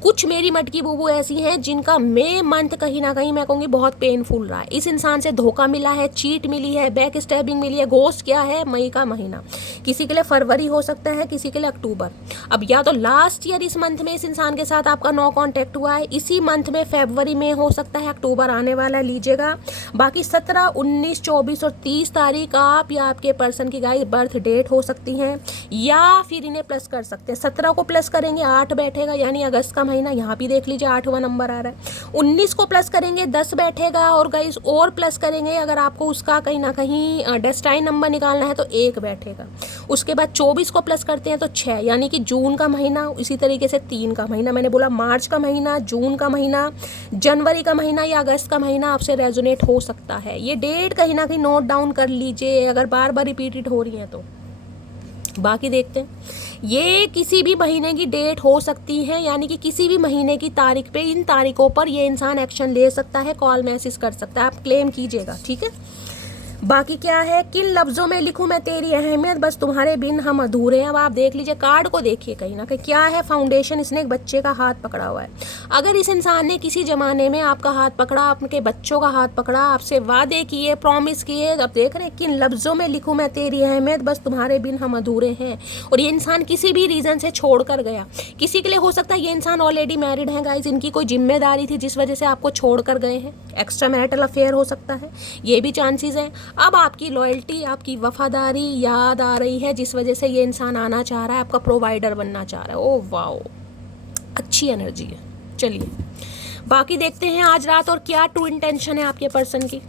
कुछ मेरी मटकी बूबू ऐसी हैं जिनका मई मंथ कहीं ना कहीं मैं कहूँगी बहुत पेनफुल रहा है। इस इंसान से धोखा मिला है, चीट मिली है, बैक स्टैबिंग मिली है, घोस्ट क्या है मई का महीना। किसी के लिए फरवरी हो सकता है, किसी के लिए अक्टूबर। अब या तो लास्ट ईयर इस मंथ में इस इंसान के साथ आपका नो कॉन्टैक्ट हुआ है, इसी मंथ में फरवरी में हो सकता है, अक्टूबर आने वाला है, लीजिएगा। बाकी 17, 19, 24 और 30 तारीख आप या आपके पर्सन की गाइस बर्थ डेट हो सकती हैं, या फिर इन्हें प्लस कर सकते हैं। 17 को प्लस करेंगे 8 बैठेगा, यानी अगस्त का महीना, यहाँ भी देख लीजिए 8वां नंबर आ रहा है। 19 को प्लस करेंगे 10 बैठेगा, और गाइस और प्लस करेंगे अगर आपको उसका कहीं ना कहीं डेस्टाइन नंबर निकालना है तो 1 बैठेगा। उसके बाद 24 को प्लस करते हैं तो 6, यानी कि जून का महीना, इसी तरीके से 3 का महीना, मैंने बोला मार्च का महीना, जून का महीना, जनवरी का महीना या अगस्त का महीना आपसे रेजोनेट हो सकता है। ये डेट कहीं ना कहीं नोट डाउन कर लीजिए अगर बार बार रिपीटेड हो रही हैं तो। बाकी देखते हैं, ये किसी भी महीने की डेट हो सकती है, यानी कि किसी भी महीने की तारीख पे, इन तारीखों पर ये इंसान एक्शन ले सकता है, कॉल मैसेज कर सकता है, आप क्लेम कीजिएगा, ठीक है। बाकी क्या है, किन लफ्ज़ों में लिखूं मैं तेरी अहमियत, बस तुम्हारे बिन हम अधूरे हैं। अब आप देख लीजिए कार्ड को, देखिए कहीं ना कहीं क्या है, फाउंडेशन, इसने एक बच्चे का हाथ पकड़ा हुआ है। अगर इस इंसान ने किसी ज़माने में आपका हाथ पकड़ा, आपके बच्चों का हाथ पकड़ा, आपसे वादे किए, प्रॉमिस किए, अब देख रहे हैं किन लफ्ज़ों में लिखूं मैं तेरी अहमियत, बस तुम्हारे बिन हम अधूरे हैं। और ये इंसान किसी भी रीज़न से छोड़ कर गया, किसी के लिए हो सकता है ये इंसान ऑलरेडी मैरिड है गाइज, इनकी कोई जिम्मेदारी थी जिस वजह से आपको छोड़ कर गए हैं, एक्स्ट्रा मैरिटल अफेयर हो सकता है, ये भी चांसेस हैं। अब आपकी लॉयल्टी, आपकी वफादारी याद आ रही है, जिस वजह से ये इंसान आना चाह रहा है, आपका प्रोवाइडर बनना चाह रहा है। ओह वाओ, अच्छी एनर्जी है। चलिए बाकी देखते हैं आज रात और क्या ट्रू इंटेंशन है आपके पर्सन की।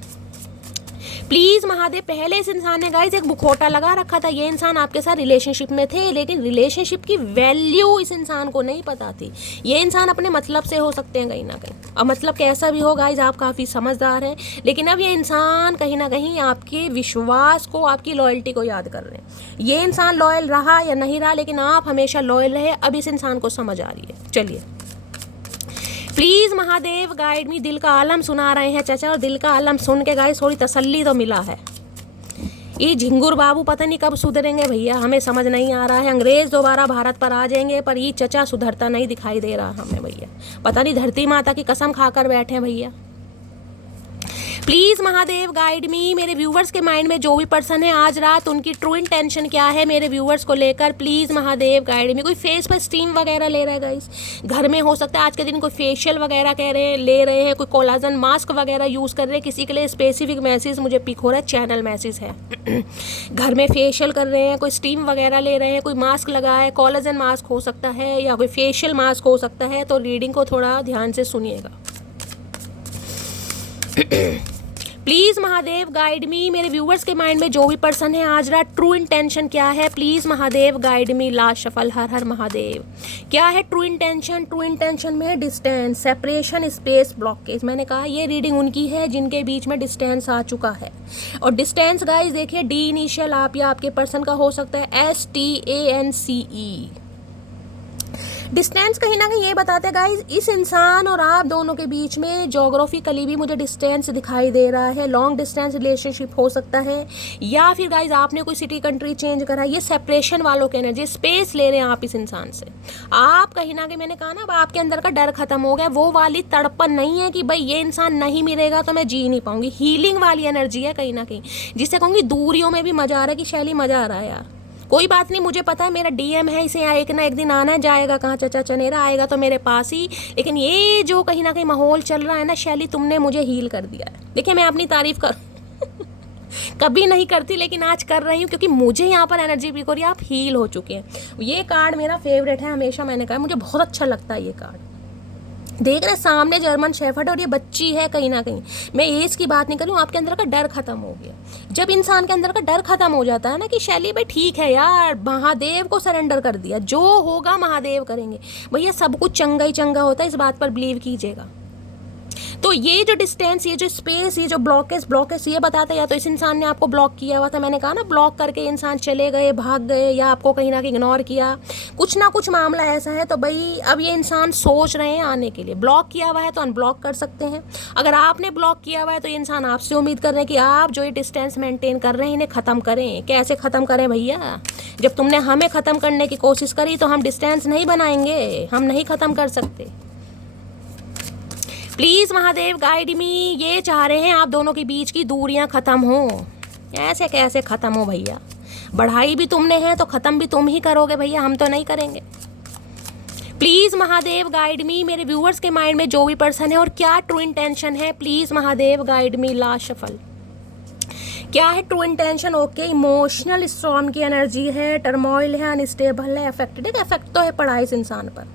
प्लीज महादेव, पहले इस इंसान ने गाइस एक मुखौटा लगा रखा था, ये इंसान आपके साथ रिलेशनशिप में थे, लेकिन रिलेशनशिप की वैल्यू इस इंसान को नहीं पता थी। ये इंसान अपने मतलब से हो सकते हैं कहीं ना कहीं, अब मतलब कैसा भी हो गाइस, आप काफ़ी समझदार हैं, लेकिन अब ये इंसान कहीं ना कहीं आपके विश्वास को, आपकी लॉयल्टी को याद कर रहे हैं। ये इंसान लॉयल रहा या नहीं रहा, लेकिन आप हमेशा लॉयल रहे, अब इस इंसान को समझ आ रही है। चलिए प्लीज़ महादेव गाइड मी, दिल का आलम सुना रहे हैं चाचा, और दिल का आलम सुन के गाइस थोड़ी तसल्ली तो मिला है। ये झिंगुर बाबू पता नहीं कब सुधरेंगे भैया, हमें समझ नहीं आ रहा है। अंग्रेज दोबारा भारत पर आ जाएंगे, पर ये चचा सुधरता नहीं दिखाई दे रहा हमें भैया, पता नहीं धरती माता की कसम खाकर बैठे हैं भैया। प्लीज़ महादेव गाइड मी, मेरे व्यूवर्स के माइंड में जो भी पर्सन है आज रात, उनकी ट्रू इंटेंशन क्या है मेरे व्यूवर्स को लेकर। प्लीज़ महादेव गाइड मी। कोई फेस पर स्टीम वगैरह ले रहा है गाइस, घर में हो सकता है आज के दिन कोई फेशियल वगैरह कह रहे हैं, ले रहे हैं, कोई कोलाजन मास्क वगैरह यूज़ कर रहे हैं, किसी के लिए स्पेसिफिक मैसेज मुझे पिक हो रहा है, चैनल मैसेज है घर में फेशियल कर रहे हैं, कोई स्टीम वगैरह ले रहे हैं, कोई मास्क लगा है, कोलाजन मास्क हो सकता है या कोई फेशियल मास्क हो सकता है, तो रीडिंग को थोड़ा ध्यान से सुनिएगा। प्लीज़ महादेव गाइड मी, मेरे व्यूवर्स के माइंड में जो भी पर्सन है आज रात, ट्रू इंटेंशन क्या है। Please Mahadev guide me. Last shuffle, हर हर महादेव। क्या है ट्रू इंटेंशन? ट्रू इंटेंशन में डिस्टेंस, सेपरेशन, स्पेस, ब्लॉकेज। मैंने कहा ये रीडिंग उनकी है जिनके बीच में डिस्टेंस आ चुका है। और डिस्टेंस गाइज देखिए, डी इनिशियल आप या आपके पर्सन का हो सकता है, STANCE। डिस्टेंस कहीं ना कहीं ये बताते हैं गाइज, इस इंसान और आप दोनों के बीच में जोग्राफिकली भी मुझे डिस्टेंस दिखाई दे रहा है। लॉन्ग डिस्टेंस रिलेशनशिप हो सकता है, या फिर गाइज आपने कोई सिटी कंट्री चेंज करा। ये सेपरेशन वालों की एनर्जी, स्पेस ले रहे हैं आप इस इंसान से। आप कहीं ना कहीं, मैंने कहा ना, अब आपके अंदर का डर खत्म हो गया। वो वाली तड़पन नहीं है कि भाई ये इंसान नहीं मिलेगा तो मैं जी नहीं पाऊंगी। हीलिंग वाली एनर्जी है कहीं ना कहीं, जिससे कहूँगी दूरियों में भी मजा आ रहा है कि शैली मजा आ रहा है यार। कोई बात नहीं, मुझे पता है मेरा डीएम है, इसे एक ना एक दिन आना जाएगा। कहाँ चचा चनेरा आएगा तो मेरे पास ही। लेकिन ये जो कहीं ना कहीं माहौल चल रहा है ना शैली, तुमने मुझे हील कर दिया है। देखिए मैं अपनी तारीफ कर कभी नहीं करती, लेकिन आज कर रही हूँ क्योंकि मुझे यहाँ पर एनर्जी भी हो रही है। आप हील हो चुके हैं। ये कार्ड मेरा फेवरेट है हमेशा, मैंने कहा मुझे बहुत अच्छा लगता है ये कार्ड। देख रहे सामने जर्मन शेफर्ड और ये बच्ची है कहीं ना कहीं। मैं एज की बात नहीं कर रही हूँ, आपके अंदर का डर खत्म हो गया। जब इंसान के अंदर का डर खत्म हो जाता है ना कि शैली भाई ठीक है यार, महादेव को सरेंडर कर दिया, जो होगा महादेव करेंगे। भैया सब कुछ चंगा ही चंगा होता है, इस बात पर बिलीव कीजिएगा। तो ये जो डिस्टेंस, ये जो स्पेस, ये जो ब्लॉकेज ये बताता है या तो इस इंसान ने आपको ब्लॉक किया हुआ था। मैंने कहा ना, ब्लॉक करके इंसान चले गए, भाग गए, या आपको कहीं ना कहीं इग्नोर किया। कुछ ना कुछ मामला ऐसा है। तो भाई अब ये इंसान सोच रहे हैं आने के लिए। ब्लॉक किया हुआ है तो अनब्लॉक कर सकते हैं। अगर आपने ब्लॉक किया हुआ है तो ये इंसान आपसे उम्मीद कर रहे हैं कि आप जो ये डिस्टेंस मेंटेन कर रहे हैं इन्हें ख़त्म करें। कैसे ख़त्म करें भैया? जब तुमने हमें ख़त्म करने की कोशिश करी तो हम डिस्टेंस नहीं बनाएंगे, हम नहीं ख़त्म कर सकते। प्लीज़ महादेव गाइड मी। ये चाह रहे हैं आप दोनों के बीच की दूरियां ख़त्म हो। ऐसे कैसे ख़त्म हो भैया? बढ़ाई भी तुमने है तो ख़त्म भी तुम ही करोगे भैया, हम तो नहीं करेंगे। Please Mahadev guide me. मेरे व्यूअर्स के माइंड में जो भी पर्सन है और क्या ट्रू इंटेंशन है, please Mahadev guide me. Last shuffle क्या है true intention? Okay, emotional storm की एनर्जी है, टर्मोइल है, अनस्टेबल है, अफेक्टेड है। अफेक्ट तो है पड़ा इस इंसान पर।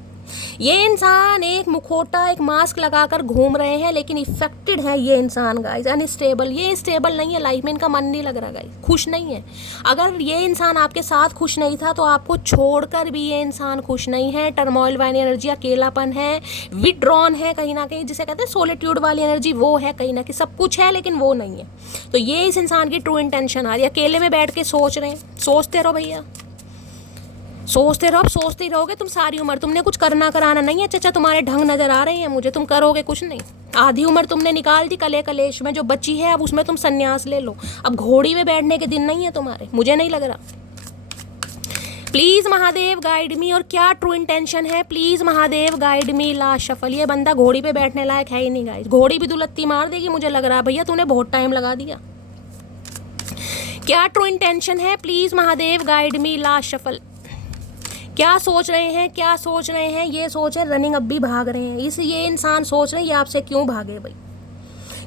ये इंसान एक मुखोटा, एक मास्क लगाकर घूम रहे हैं, लेकिन इफेक्टेड है ये इंसान गाइस। अनस्टेबल, ये स्टेबल नहीं है लाइफ में, इनका मन नहीं लग रहा गाइस, खुश नहीं है। अगर ये इंसान आपके साथ खुश नहीं था तो आपको छोड़कर भी ये इंसान खुश नहीं है। टर्मोइल वाली एनर्जी, अकेलापन है, विड्रॉन है कहीं ना कहीं, जिसे कहते हैं सोलिट्यूड वाली एनर्जी, वो है कहीं ना कहीं। सब कुछ है लेकिन वो नहीं है। तो ये इस इंसान की ट्रू इंटेंशन आ रही है। अकेले में बैठ के सोच रहे हैं। सोचते रहो भैया, सोचते रहो। अब सोचते ही रहोगे तुम सारी उम्र। तुमने कुछ करना कराना नहीं है चचा, तुम्हारे ढंग नजर आ रहे हैं मुझे, तुम करोगे कुछ नहीं। आधी उम्र तुमने निकाल दी कले कलेश में, जो बची है अब उसमें तुम संन्यास ले लो। अब घोड़ी में बैठने के दिन नहीं है तुम्हारे, मुझे नहीं लग रहा। प्लीज़ महादेव गाइड मी। और क्या ट्रू इंटेंशन है, please Mahadev guide me. Last shuffle. ये बंदा घोड़ी पे बैठने लायक है ही नहीं गाइस। घोड़ी भी दुलत्ती मार देगी मुझे लग रहा है भैया, तूने बहुत टाइम लगा दिया। क्या ट्रू इंटेंशन है, please Mahadev guide me. Last shuffle. क्या सोच रहे हैं, क्या सोच रहे हैं? ये सोच है रनिंग, अब भी भाग रहे हैं। ये इंसान सोच रहे हैं ये आपसे क्यों भागे भाई,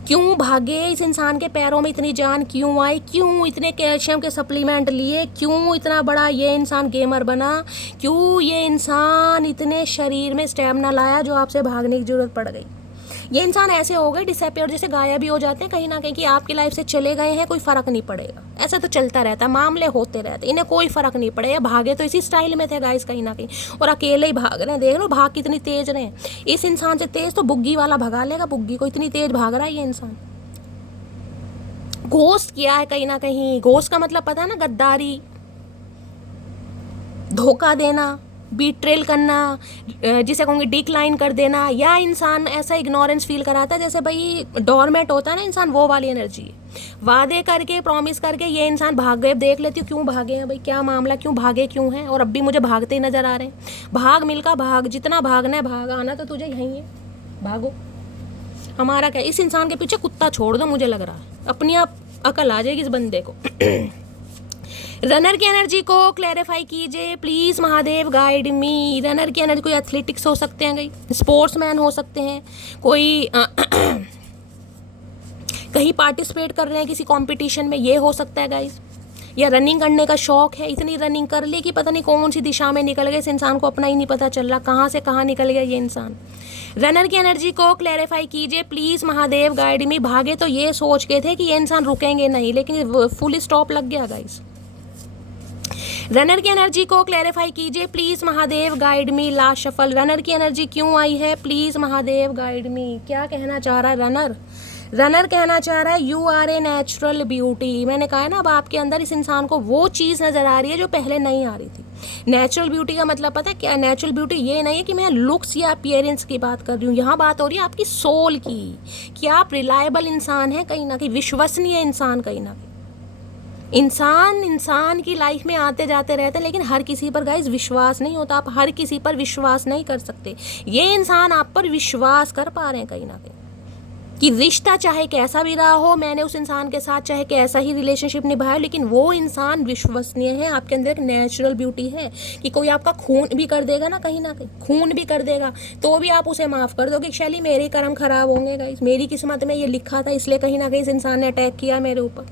क्यों भागे? इस इंसान के पैरों में इतनी जान क्यों आई? क्यों इतने कैल्शियम के सप्लीमेंट लिए? क्यों इतना बड़ा ये इंसान गेमर बना? क्यों ये इंसान इतने शरीर में स्टैमिना लाया जो आपसे भागने की जरूरत पड़ गई? ये इंसान ऐसे हो गए डिसअपियर, जैसे गायब ही हो जाते हैं कहीं ना कहीं, कि आपकी लाइफ से चले गए हैं, कोई फ़र्क नहीं पड़ेगा। ऐसा तो चलता रहता है, मामले होते रहते, इन्हें कोई फ़र्क नहीं पड़ेगा। भागे तो इसी स्टाइल में थे गाइस कहीं ना कहीं, और अकेले ही भाग रहे हैं। देख लो भाग कितनी तेज रहे हैं। इस इंसान से तेज तो बुग्गी वाला भगा लेगा बुग्गी को, इतनी तेज भाग रहा है ये इंसान। घोस्ट किया है कहीं ना कहीं। घोस्ट का मतलब पता है ना, गद्दारी, धोखा देना, बीट्रेल करना, जिसे कहूँगी डिक्लाइन कर देना। या इंसान ऐसा इग्नोरेंस फील कराता है जैसे भाई डोरमेट होता है ना इंसान, वो वाली एनर्जी है। वादे करके, प्रॉमिस करके ये इंसान भाग गए। देख लेती हूँ क्यों भागे हैं भाई, क्या मामला, क्यों भागे क्यों हैं? और अब भी मुझे भागते ही नजर आ रहे हैं। भाग मिलका भाग, जितना भागना है भाग, आना तो तुझे यहीं है, भागो। हमारा क्या, इस इंसान के पीछे कुत्ता छोड़ दो, मुझे लग रहा है अपनी आप अकल आ जाएगी इस बंदे को। रनर की एनर्जी को क्लैरिफाई कीजिए please Mahadev guide me. Runner की एनर्जी, कोई एथलेटिक्स हो सकते हैं, कोई स्पोर्ट्समैन हो सकते हैं, कोई कहीं पार्टिसिपेट कर रहे हैं किसी कंपटीशन में, ये हो सकता है गाइस। या रनिंग करने का शौक है, इतनी रनिंग कर ली कि पता नहीं कौन सी दिशा में निकल गए। इस इंसान को अपना ही नहीं पता चल रहा कहाँ से कहाँ निकल गया ये इंसान। रनर की एनर्जी को क्लैरिफाई कीजिए प्लीज़ महादेव गाइड मी। भागे तो ये सोच के थे कि ये इंसान रुकेंगे नहीं, लेकिन फुल स्टॉप लग गया गाइस। रनर की एनर्जी को क्लैरिफाई कीजिए please Mahadev guide me. Last shuffle. Runner की एनर्जी क्यों आई है, प्लीज़ महादेव गाइड मी। क्या कहना चाह रहा है रनर? रनर कहना चाह रहा है you are a natural beauty. मैंने कहा है ना, अब आपके अंदर इस इंसान को वो चीज़ नज़र आ रही है जो पहले नहीं आ रही थी। नेचुरल ब्यूटी का मतलब पता है क्या? नेचुरल ब्यूटी ये नहीं है कि मैं लुक्स या अपीयरेंस की बात कर रही हूँ, यहाँ बात हो रही है आपकी सोल की, कि आप रिलायबल इंसान हैं कहीं ना कहीं, विश्वसनीय इंसान कहीं ना कहीं। इंसान की लाइफ में आते जाते रहते हैं, लेकिन हर किसी पर गाइस विश्वास नहीं होता। आप हर किसी पर विश्वास नहीं कर सकते। ये इंसान आप पर विश्वास कर पा रहे हैं कहीं ना कहीं, कि रिश्ता चाहे कैसा भी रहा हो, मैंने उस इंसान के साथ चाहे कैसा ही रिलेशनशिप निभाया, लेकिन वो इंसान विश्वसनीय है। आपके अंदर एक नेचुरल ब्यूटी है कि कोई आपका खून भी कर देगा ना, कहीं ना कहीं खून भी कर देगा, तो भी आप उसे माफ़ कर दोगे। शैली मेरे कर्म खराब होंगे गाइस, मेरी किस्मत में ये लिखा था, इसलिए कहीं ना कहीं इस इंसान ने अटैक किया मेरे ऊपर।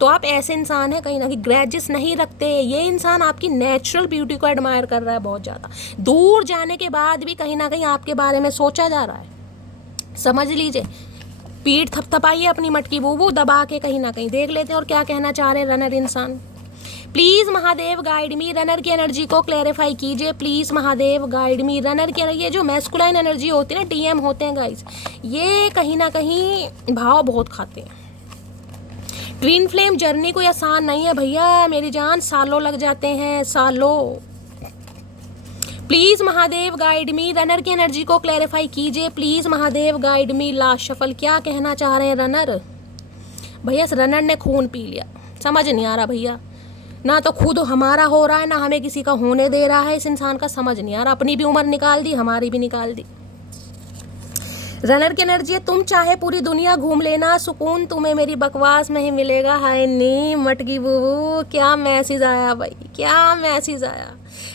तो आप ऐसे इंसान हैं कहीं ना कहीं, ग्रजेस नहीं रखते। ये इंसान आपकी नेचुरल ब्यूटी को एडमायर कर रहा है बहुत ज़्यादा। दूर जाने के बाद भी कहीं ना कहीं आपके बारे में सोचा जा रहा है। समझ लीजिए, पीठ थपथपाइए अपनी मटकी बूबू दबा के, कहीं ना कहीं देख लेते हैं और क्या कहना चाह रहे हैं रनर इंसान। Please Mahadev guide me, runner की एनर्जी को क्लैरिफाई कीजिए please Mahadev guide me. Runner की ये जो मैस्कुलाइन एनर्जी होती है ना, डीएम होते हैं गाइस, ये कहीं ना कहीं भाव बहुत खाते हैं। ट्विन फ्लेम जर्नी कोई आसान नहीं है भैया मेरी जान, सालों लग जाते हैं, सालों। Please Mahadev guide me, runner की एनर्जी को क्लैरिफाई कीजिए please Mahadev guide me. Last shuffle, क्या कहना चाह रहे हैं रनर? भैया इस रनर ने खून पी लिया, समझ नहीं आ रहा भैया, ना तो खुद हमारा हो रहा है ना हमें किसी का होने दे रहा है। इस इंसान का समझ नहीं आ रहा, अपनी भी उम्र निकाल दी, हमारी भी निकाल दी। रनर की एनर्जी है, तुम चाहे पूरी दुनिया घूम लेना, सुकून तुम्हें मेरी बकवास में ही मिलेगा। हाय नी मटकी बूबू, क्या मैसेज आया भाई, क्या मैसेज आया।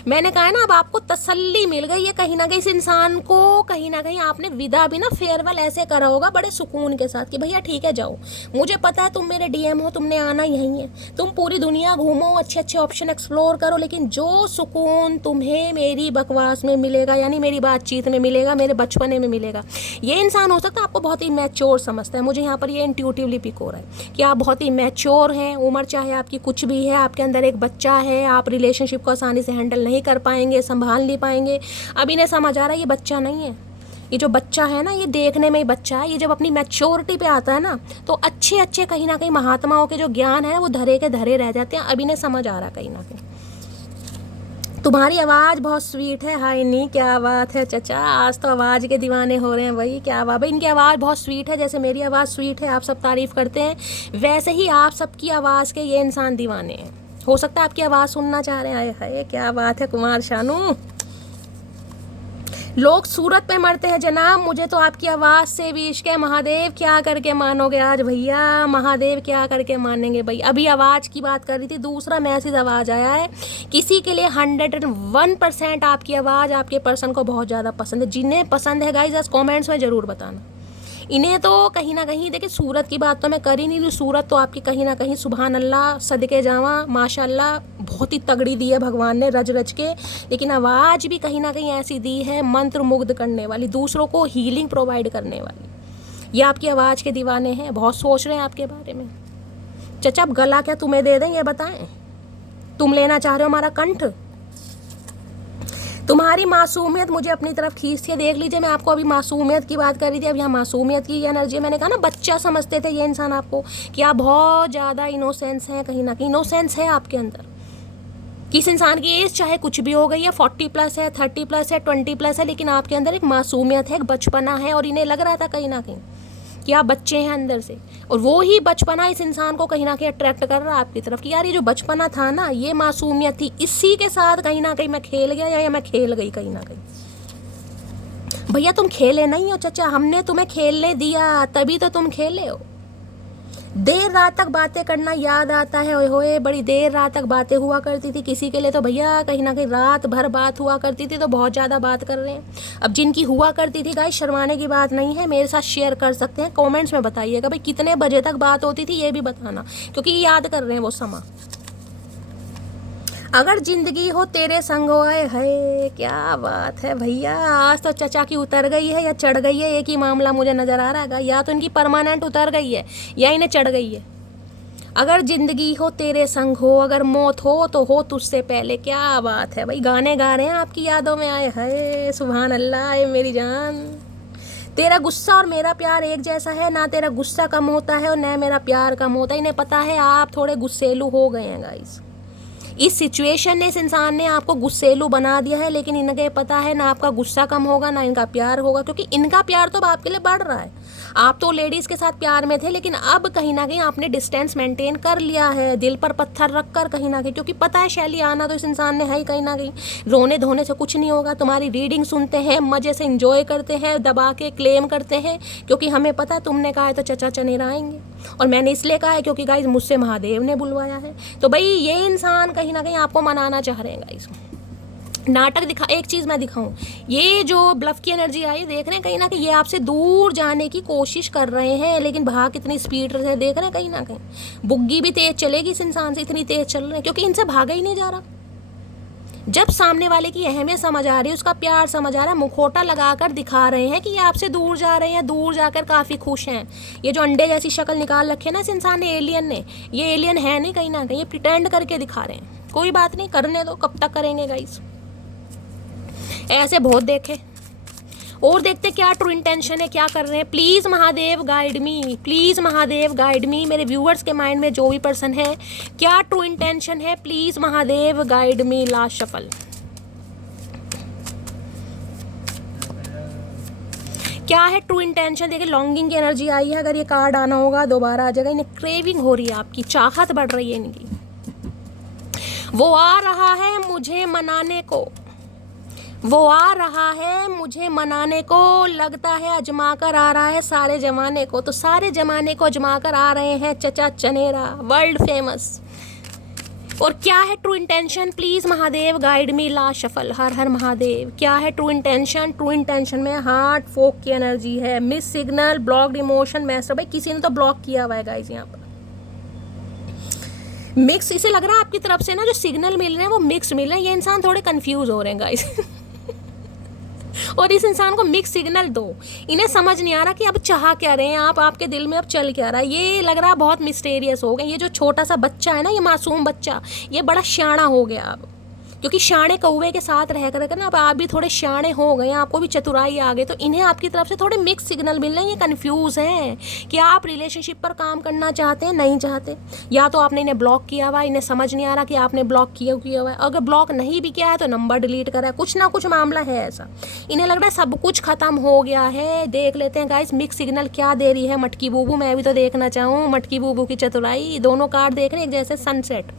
मैंने कहा है ना, अब आपको तसल्ली मिल गई है कहीं ना कहीं। इस इंसान को कहीं ना कहीं आपने विदा भी ना, फेयरवेल ऐसे करा होगा बड़े सुकून के साथ कि भैया ठीक है जाओ, मुझे पता है तुम मेरे डीएम हो, तुमने आना यहीं है, तुम पूरी दुनिया घूमो, अच्छे अच्छे ऑप्शन एक्सप्लोर करो, लेकिन जो सुकून तुम्हें मेरी बकवास में मिलेगा, यानी मेरी बातचीत में मिलेगा, मेरे बचपने में मिलेगा। ये इंसान हो सकता है आपको बहुत ही मैच्योर समझता है, मुझे यहाँ पर ये इंट्यूटिवली पिक हो रहा है कि आप बहुत ही मैच्योर हैं। उम्र चाहे आपकी कुछ भी है, आपके अंदर एक बच्चा है, आप रिलेशनशिप को आसानी से हैंडल नहीं कर पाएंगे, संभाल नहीं पाएंगे। अब इन्हें समझ आ रहा है ये बच्चा नहीं है, ये जो बच्चा है ना, ये देखने में ही बच्चा है। ये जब अपनी मैच्योरिटी पे आता है ना, तो अच्छे अच्छे कहीं ना कहीं महात्माओं के जो ज्ञान है वो धरे के धरे रह जाते हैं। अब इन्हें समझ आ रहा है कहीं ना कहीं। तुम्हारी आवाज़ बहुत स्वीट है। हाय नी, क्या बात है चचा, आज तो आवाज़ के दीवाने हो रहे हैं भाई, क्या बात है। इनकी आवाज़ बहुत स्वीट है, जैसे मेरी आवाज़ स्वीट है, आप सब तारीफ़ करते हैं, वैसे ही आप सबकी आवाज़ के ये इंसान दीवाने हैं। हो सकता है आपकी आवाज़ सुनना चाह रहे हैं। हाय क्या बात है कुमार शानू। लोग सूरत पे मरते हैं जनाब, मुझे तो आपकी आवाज़ से भी इश्क है। महादेव क्या करके मानोगे आज भैया, महादेव क्या करके मानेंगे भाई। अभी आवाज़ की बात कर रही थी, दूसरा मैसेज आवाज़ आया है किसी के लिए 101% आपकी आवाज़ आपके पर्सन को बहुत ज़्यादा पसंद है। जिन्हें पसंद है गाइस कमेंट्स में ज़रूर बताना। इन्हें तो कहीं ना कहीं, देखिए सूरत की बात तो मैं कर ही नहीं रही, सूरत तो आपकी कहीं ना कहीं सुभान अल्लाह सदके जावा माशाल्लाह बहुत ही तगड़ी दी है भगवान ने रज रज के, लेकिन आवाज़ भी कहीं ना कहीं ऐसी दी है मंत्र मुग्ध करने वाली, दूसरों को हीलिंग प्रोवाइड करने वाली। ये आपकी आवाज़ के दीवाने हैं, बहुत सोच रहे हैं आपके बारे में। चचा अब गला क्या तुम्हें दे दें ये बताएं, तुम लेना चाह रहे हो हमारा कंठ? तुम्हारी मासूमियत मुझे अपनी तरफ खींचती है। देख लीजिए, मैं आपको अभी मासूमियत की बात कर रही थी, अब यहाँ मासूमियत की एनर्जी। मैंने कहा ना बच्चा समझते थे ये इंसान आपको, कि आप बहुत ज़्यादा इनोसेंस हैं, कहीं ना कहीं इनोसेंस है आपके अंदर। किस इंसान की एज चाहे कुछ भी हो गई है, 40+ है, 30+ है, 20+ है, लेकिन आपके अंदर एक मासूमियत है, एक बचपना है, और इन्हें लग रहा था कहीं ना कहीं कि आप बच्चे हैं अंदर से, और वो ही बचपना इस इंसान को कहीं ना कहीं अट्रैक्ट कर रहा है आपकी तरफ, कि यार ये जो बचपना था ना, ये मासूमियत थी, इसी के साथ कहीं ना कहीं मैं खेल गया या मैं खेल गई कहीं ना कहीं। भैया तुम खेले नहीं हो चचा, हमने तुम्हें खेलने दिया, तभी तो तुम खेले हो। देर रात तक बातें करना याद आता है, ओए होए बड़ी देर रात तक बातें हुआ करती थी किसी के लिए, तो भैया कहीं ना कहीं रात भर बात हुआ करती थी, तो बहुत ज़्यादा बात कर रहे हैं। अब जिनकी हुआ करती थी गाइस, शर्माने की बात नहीं है, मेरे साथ शेयर कर सकते हैं, कमेंट्स में बताइएगा भाई कितने बजे तक बात होती थी, ये भी बताना, क्योंकि याद कर रहे हैं वो समा। अगर जिंदगी हो तेरे संग हो, आए है क्या बात है भैया, आज तो चचा की उतर गई है या चढ़ गई है, एक ही मामला मुझे नज़र आ रहा है, या तो इनकी परमानेंट उतर गई है या इन्हें चढ़ गई है। अगर जिंदगी हो तेरे संग हो, अगर मौत हो तो हो तुझसे पहले, क्या बात है भाई, गाने गा रहे हैं आपकी यादों में। आए है सुभान अल्लाह, मेरी जान। तेरा गुस्सा और मेरा प्यार एक जैसा है, ना तेरा गुस्सा कम होता है और ना मेरा प्यार कम होता है। इन्हें पता है आप थोड़े गुस्सेलू हो गए हैं गाइस। इस सिचुएशन ने, इस इंसान ने आपको गुस्सेलू बना दिया है, लेकिन इन्हें पता है ना आपका गुस्सा कम होगा ना इनका प्यार होगा, क्योंकि इनका प्यार तो अब आपके लिए बढ़ रहा है। आप तो लेडीज़ के साथ प्यार में थे, लेकिन अब कहीं ना कहीं आपने डिस्टेंस मेंटेन कर लिया है, दिल पर पत्थर रख कर कहीं ना कहीं, क्योंकि पता है शैली आना तो इस इंसान ने है ही कहीं ना कहीं। रोने धोने से कुछ नहीं होगा। तुम्हारी रीडिंग सुनते हैं, मज़े से इंजॉय करते हैं, दबा के क्लेम करते हैं, क्योंकि हमें पता है तुमने कहा है तो चचा चनेरा आएंगे, और मैंने इसलिए कहा है क्योंकि गाइस मुझसे महादेव ने बुलवाया है। तो भाई ये इंसान कहीं ना कहीं आपको मनाना चाह रहे हैं गाइस। नाटक दिखा, एक चीज़ मैं दिखाऊं, ये जो ब्लफ की एनर्जी आई देख रहे हैं कहीं ना कहीं ये आपसे दूर जाने की कोशिश कर रहे हैं, लेकिन भाग कितनी स्पीड से देख रहे हैं कहीं ना कहीं। बुग्गी भी तेज चलेगी इस इंसान से, इतनी तेज चल रहे हैं क्योंकि इनसे भागा ही नहीं जा रहा। जब सामने वाले की अहमियत समझ आ रही है, उसका प्यार समझ आ रहा है, मुखौटा लगाकर दिखा रहे हैं कि ये आपसे दूर जा रहे हैं, दूर जाकर काफ़ी खुश हैं। ये जो अंडे जैसी शक्ल निकाल रखी है ना इस इंसान ने, एलियन ने, ये एलियन है नहीं कहीं ना कहीं, ये प्रिटेंड करके दिखा रहे हैं। कोई बात नहीं, करने दो, कब तक करेंगे गाइस, ऐसे बहुत देखे। और देखते क्या ट्रू इंटेंशन है, क्या कर रहे हैं। Please Mahadev guide me, please Mahadev guide me. मेरे व्यूअर्स के माइंड में जो भी पर्सन है, क्या ट्रू इंटेंशन है, please Mahadev guide me. Last shuffle, क्या है ट्रू इंटेंशन। देखिए लॉन्गिंग की एनर्जी आई है, अगर ये कार्ड आना होगा दोबारा आ जाएगा। इन्हें क्रेविंग हो रही है, आपकी चाहत बढ़ रही है इनकी। वो आ रहा है मुझे मनाने को, वो आ रहा है मुझे मनाने को, लगता है अजमा कर आ रहा है सारे जमाने को। तो सारे जमाने को अजमा कर आ रहे हैं चचा चनेरा, वर्ल्ड फेमस। और क्या है true intention, please Mahadev guide me. Last shuffle, हर हर महादेव। क्या है ट्रू इंटेंशन, ट्रू इंटेंशन में हार्ट फोक की एनर्जी है, miss signal, blocked emotion, master. भाई किसी ने तो ब्लॉक किया हुआ है गाइस यहाँ पर। मिक्स, इसे लग रहा है आपकी तरफ से ना जो सिग्नल मिल रहे हैं वो मिक्स मिल रहे हैं। ये इंसान थोड़े कंफ्यूज हो रहे हैं गाइस और इस इंसान को मिक्स सिग्नल दो, इन्हें समझ नहीं आ रहा कि अब चाह क्या रहे हैं आप, आपके दिल में अब चल क्या रहा है। ये लग रहा है बहुत मिस्टीरियस हो गए। ये जो छोटा सा बच्चा है ना, ये मासूम बच्चा, ये बड़ा शाना हो गया अब, क्योंकि शाणे कौवे के साथ रह कर ना अब आप भी थोड़े शाणे हो गए, आपको भी चतुराई आ गई। तो इन्हें आपकी तरफ से थोड़े मिक्स सिग्नल मिल रहे हैं। ये कंफ्यूज हैं कि आप रिलेशनशिप पर काम करना चाहते हैं, नहीं चाहते, या तो आपने इन्हें ब्लॉक किया हुआ, इन्हें समझ नहीं आ रहा कि आपने ब्लॉक किया हुआ है। अगर ब्लॉक नहीं भी किया है तो नंबर डिलीट करा है, कुछ ना कुछ मामला है ऐसा। इन्हें लग रहा है सब कुछ खत्म हो गया है। देख लेते हैं गाइस मिक्स सिग्नल क्या दे रही है मटकी बूबू। मैं भी तो देखना चाहूँ मटकी बूबू की चतुराई। दोनों कार्ड देख रहे हैं एक जैसे, सनसेट।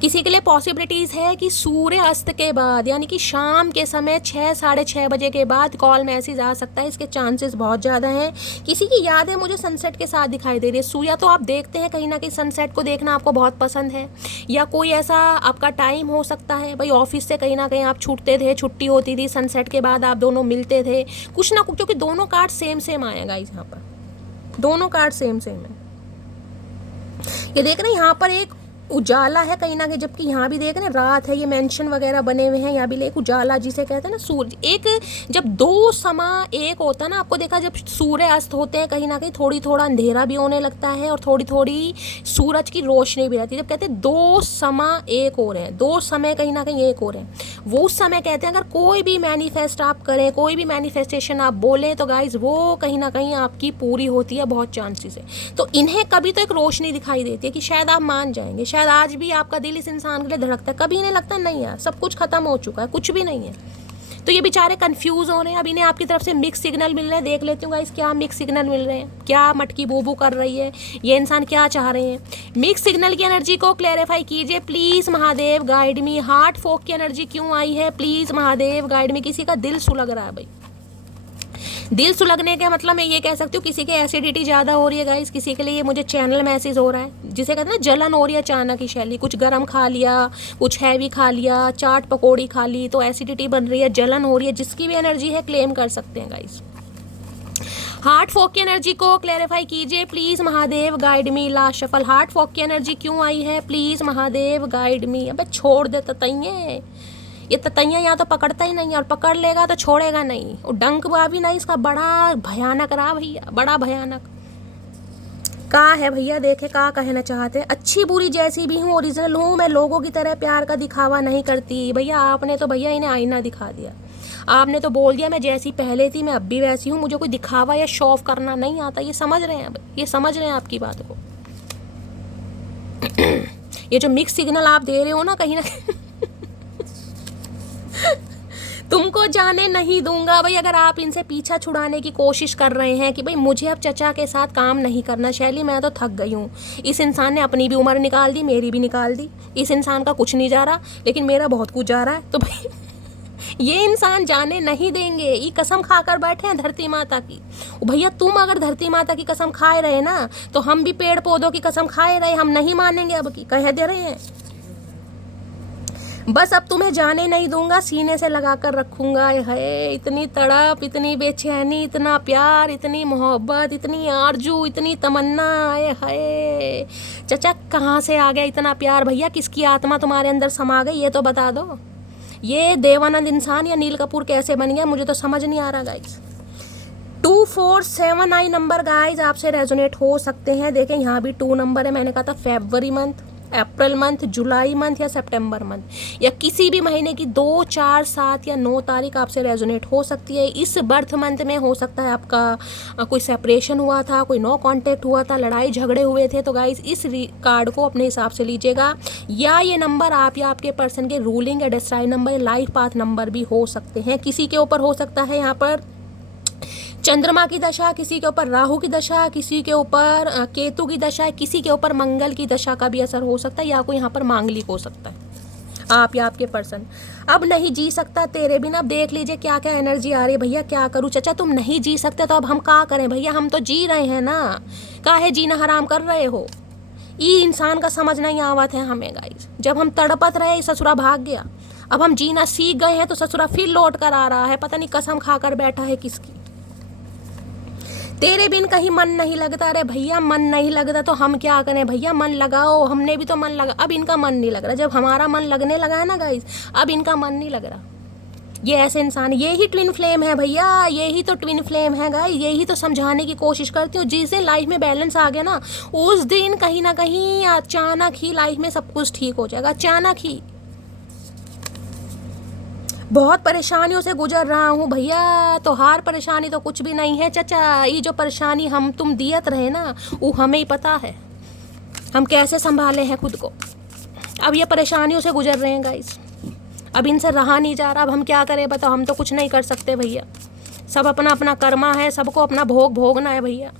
किसी के लिए पॉसिबिलिटीज़ है कि सूर्य अस्त के बाद, यानी कि शाम के समय 6 साढ़े 6 बजे के बाद कॉल मैसेज आ सकता है। इसके चांसेस बहुत ज़्यादा हैं। किसी की याद है मुझे सनसेट के साथ दिखाई दे रही है। सूर्य तो आप देखते हैं कहीं ना कहीं, सनसेट को देखना आपको बहुत पसंद है, या कोई ऐसा आपका टाइम हो सकता है भाई ऑफिस से कहीं ना कहीं आप छूटते थे, छुट्टी होती थी, सनसेट के बाद आप दोनों मिलते थे कुछ ना कुछ, क्योंकि दोनों कार्ड सेम सेम आए गाइस यहाँ पर, दोनों कार्ड सेम सेम है। ये देख रहे हैं यहाँ पर एक उजाला है कहीं ना कहीं, जबकि यहाँ भी देख रहे हैं रात है। ये मेंशन वगैरह बने हुए हैं, यहाँ भी एक उजाला जिसे कहते हैं ना सूरज। एक जब दो समा एक होता है ना, आपको देखा जब सूर्य अस्त होते हैं कहीं ना कहीं थोड़ी थोड़ा अंधेरा भी होने लगता है और थोड़ी थोड़ी सूरज की रोशनी भी रहती है। जब कहते हैं दो समा एक हो रहे हैं, दो समय कहीं ना कहीं एक हो रहे हैं, वो उस समय कहते हैं अगर कोई भी मैनिफेस्ट आप करें, कोई भी मैनिफेस्टेशन आप बोलें तो गाइज वो कहीं ना कहीं आपकी पूरी होती है, बहुत चांसेस है। तो इन्हें कभी तो एक रोशनी दिखाई देती है कि शायद आप मान जाएंगे, शायद आज भी आपका दिल इस इंसान के लिए धड़कता है। कभी इन्हें लगता है नहीं यार सब कुछ खत्म हो चुका है, कुछ भी नहीं है। तो ये बेचारे कंफ्यूज हो रहे हैं। अब इन्हें आपकी तरफ से मिक्स सिग्नल मिल रहे हैं। देख लेती हूँ गाइस क्या मिक्स सिग्नल मिल रहे हैं, क्या मटकी बूबू कर रही है, ये इंसान क्या चाह रहे हैं। मिक्स सिग्नल की एनर्जी को क्लैरिफाई कीजिए please Mahadev guide me. Heart fog की एनर्जी क्यों आई है, प्लीज़ महादेव गाइड मी। किसी का दिल सुलग रहा है भाई, दिल सुलगने का मतलब मैं ये कह सकती हूँ किसी के एसिडिटी ज़्यादा हो रही है गाइस, किसी के लिए ये मुझे चैनल मैसेज हो रहा है जिसे कहते हैं ना जलन हो रही है अचानक की शैली, कुछ गर्म खा लिया, कुछ हैवी खा लिया, चाट पकौड़ी खा ली तो एसिडिटी बन रही है, जलन हो रही है। जिसकी भी एनर्जी है क्लेम कर सकते हैं गाइस। हार्ट फोक की एनर्जी को क्लैरिफाई कीजिए please Mahadev guide me. Last shuffle, heart fog की एनर्जी क्यों आई है, प्लीज़ महादेव गाइड मी। अबे छोड़ दे ततैये, ये ततैया यहाँ तो पकड़ता ही नहीं है, और पकड़ लेगा तो छोड़ेगा नहीं, और डंक भी नहीं, इसका बड़ा भयानक रहा भैया, बड़ा भयानक। का है भैया, देखे का कहना चाहते हैं। अच्छी बुरी जैसी भी हूँ, ओरिजिनल हूँ मैं, लोगों की तरह प्यार का दिखावा नहीं करती। भैया आपने तो भैया इन्हें आईना दिखा दिया, आपने तो बोल दिया मैं जैसी पहले थी मैं अब भी वैसी हूँ, मुझे कोई दिखावा या शो ऑफ करना नहीं आता। ये समझ रहे हैं अब, ये समझ रहे हैं आपकी बात को। ये जो मिक्स सिग्नल आप दे रहे हो ना कहीं ना तुमको जाने नहीं दूंगा भाई। अगर आप इनसे पीछा छुड़ाने की कोशिश कर रहे हैं कि भाई मुझे अब चचा के साथ काम नहीं करना, शैली मैं तो थक गई हूँ। इस इंसान ने अपनी भी उम्र निकाल दी, मेरी भी निकाल दी। इस इंसान का कुछ नहीं जा रहा लेकिन मेरा बहुत कुछ जा रहा है, तो भाई ये इंसान जाने नहीं देंगे। ये कसम खाकर बैठे हैं धरती माता की। भैया तुम अगर धरती माता की कसम खाए रहे ना तो हम भी पेड़ पौधों की कसम खाए रहे, हम नहीं मानेंगे अब की, कह दे रहे हैं। बस अब तुम्हें जाने नहीं दूंगा, सीने से लगा कर रखूंगा। है इतनी तड़प, इतनी बेचैनी, इतना प्यार, इतनी मोहब्बत, इतनी आरजू, इतनी तमन्ना। है चचा कहाँ से आ गया इतना प्यार भैया? किसकी आत्मा तुम्हारे अंदर समा गई ये तो बता दो। ये देवानंद इंसान या नील कपूर कैसे बन गया मुझे तो समझ नहीं आ रहा गाइस। 2479 नंबर गाइस आपसे रेजोनेट हो सकते हैं। देखें यहाँ भी 2 नंबर है। मैंने कहा था फरवरी मंथ, अप्रैल मंथ, जुलाई मंथ या सितंबर मंथ या किसी भी महीने की 2, 4, 7 या 9 तारीख आपसे रेजोनेट हो सकती है। इस बर्थ मंथ में हो सकता है आपका कोई सेपरेशन हुआ था, कोई नो कांटेक्ट हुआ था, लड़ाई झगड़े हुए थे। तो गाइस इस कार्ड को अपने हिसाब से लीजिएगा। या ये नंबर आप या आपके पर्सन के रूलिंग या destined number, life path number भी हो सकते हैं। किसी के ऊपर हो सकता है यहाँ पर चंद्रमा की दशा, किसी के ऊपर राहु की दशा, किसी के ऊपर केतु की दशा, किसी के ऊपर मंगल की दशा का भी असर हो सकता है, या कोई यहाँ पर मांगलिक हो सकता है। आप या आपके पर्सन अब नहीं जी सकता तेरे बिना। अब देख लीजिए क्या क्या एनर्जी आ रही है। भैया क्या करूँ चचा, तुम नहीं जी सकते तो अब हम क्या करें भैया? हम तो जी रहे हैं ना, काहे जीना हराम कर रहे हो? ये इंसान का समझ नहीं आवत है हमें गाइस। जब हम तड़पत रहे ससुरा भाग गया, अब हम जीना सीख गए हैं तो ससुरा फिर लौट कर आ रहा है। पता नहीं कसम खाकर बैठा है किसकी। तेरे बिन कहीं मन नहीं लगता। अरे भैया मन नहीं लगता तो हम क्या करें भैया? मन लगाओ, हमने भी तो मन लगा। अब इनका मन नहीं लग रहा। जब हमारा मन लगने लगा है ना गाइस, अब इनका मन नहीं लग रहा। ये ऐसे इंसान, ये ही ट्विन फ्लेम है भैया, यही तो ट्विन फ्लेम है गाइस। यही तो समझाने की कोशिश करती हूँ। जिस दिन लाइफ में बैलेंस आ गया ना, उस दिन कहीं ना कहीं अचानक ही लाइफ में सब कुछ ठीक हो जाएगा। अचानक ही। बहुत परेशानियों से गुजर रहा हूँ भैया, तो हार परेशानी तो कुछ भी नहीं है चचा। ये जो परेशानी हम तुम दियत रहे ना, वो हमें ही पता है हम कैसे संभाले हैं खुद को। अब ये परेशानियों से गुजर रहे हैं गाइस, अब इनसे रहा नहीं जा रहा। अब हम क्या करें बताओ? हम तो कुछ नहीं कर सकते भैया। सब अपना अपना कर्मा है, सबको अपना भोग भोगना है भैया।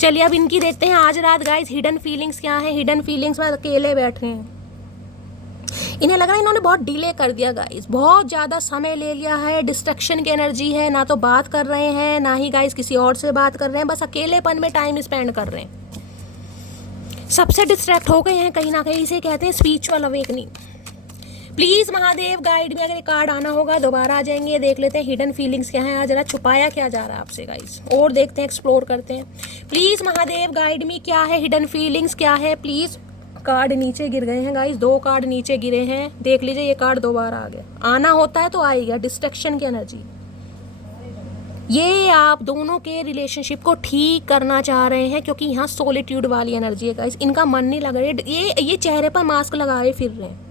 चलिए अब इनकी देखते हैं आज रात गाइस हिडन फीलिंग्स क्या है। हिडन फीलिंग्स में अकेले बैठे हैं। इन्हें लग रहा है इन्होंने बहुत डिले कर दिया गाइस, बहुत ज़्यादा समय ले लिया है। डिस्ट्रक्शन की एनर्जी है, ना तो बात कर रहे हैं ना ही गाइस किसी और से बात कर रहे हैं, बस अकेलेपन में टाइम स्पेंड कर रहे हैं। सबसे डिस्ट्रैक्ट हो गए हैं कहीं ना कहीं। इसे कहते हैं spiritual awakening. Please Mahadev guide में अगर कार्ड आना होगा दोबारा आ जाएंगे। देख लेते हैं हिडन फीलिंग्स क्या है आज रात, छुपाया क्या जा रहा है आपसे गाइस, और देखते हैं, एक्सप्लोर करते हैं। प्लीज़ महादेव गाइड में क्या है, हिडन फीलिंग्स क्या है प्लीज़। कार्ड नीचे गिर गए हैं गाइस, 2 कार्ड नीचे गिरे हैं। देख लीजिए ये कार्ड दोबारा आ गया। आना होता है तो आएगा। डिस्ट्रक्शन की एनर्जी, ये आप दोनों के रिलेशनशिप को ठीक करना चाह रहे हैं क्योंकि यहाँ सोलिट्यूड वाली एनर्जी है गाइस। इनका मन नहीं लग रहा है। ये चेहरे पर मास्क लगाए फिर रहे हैं।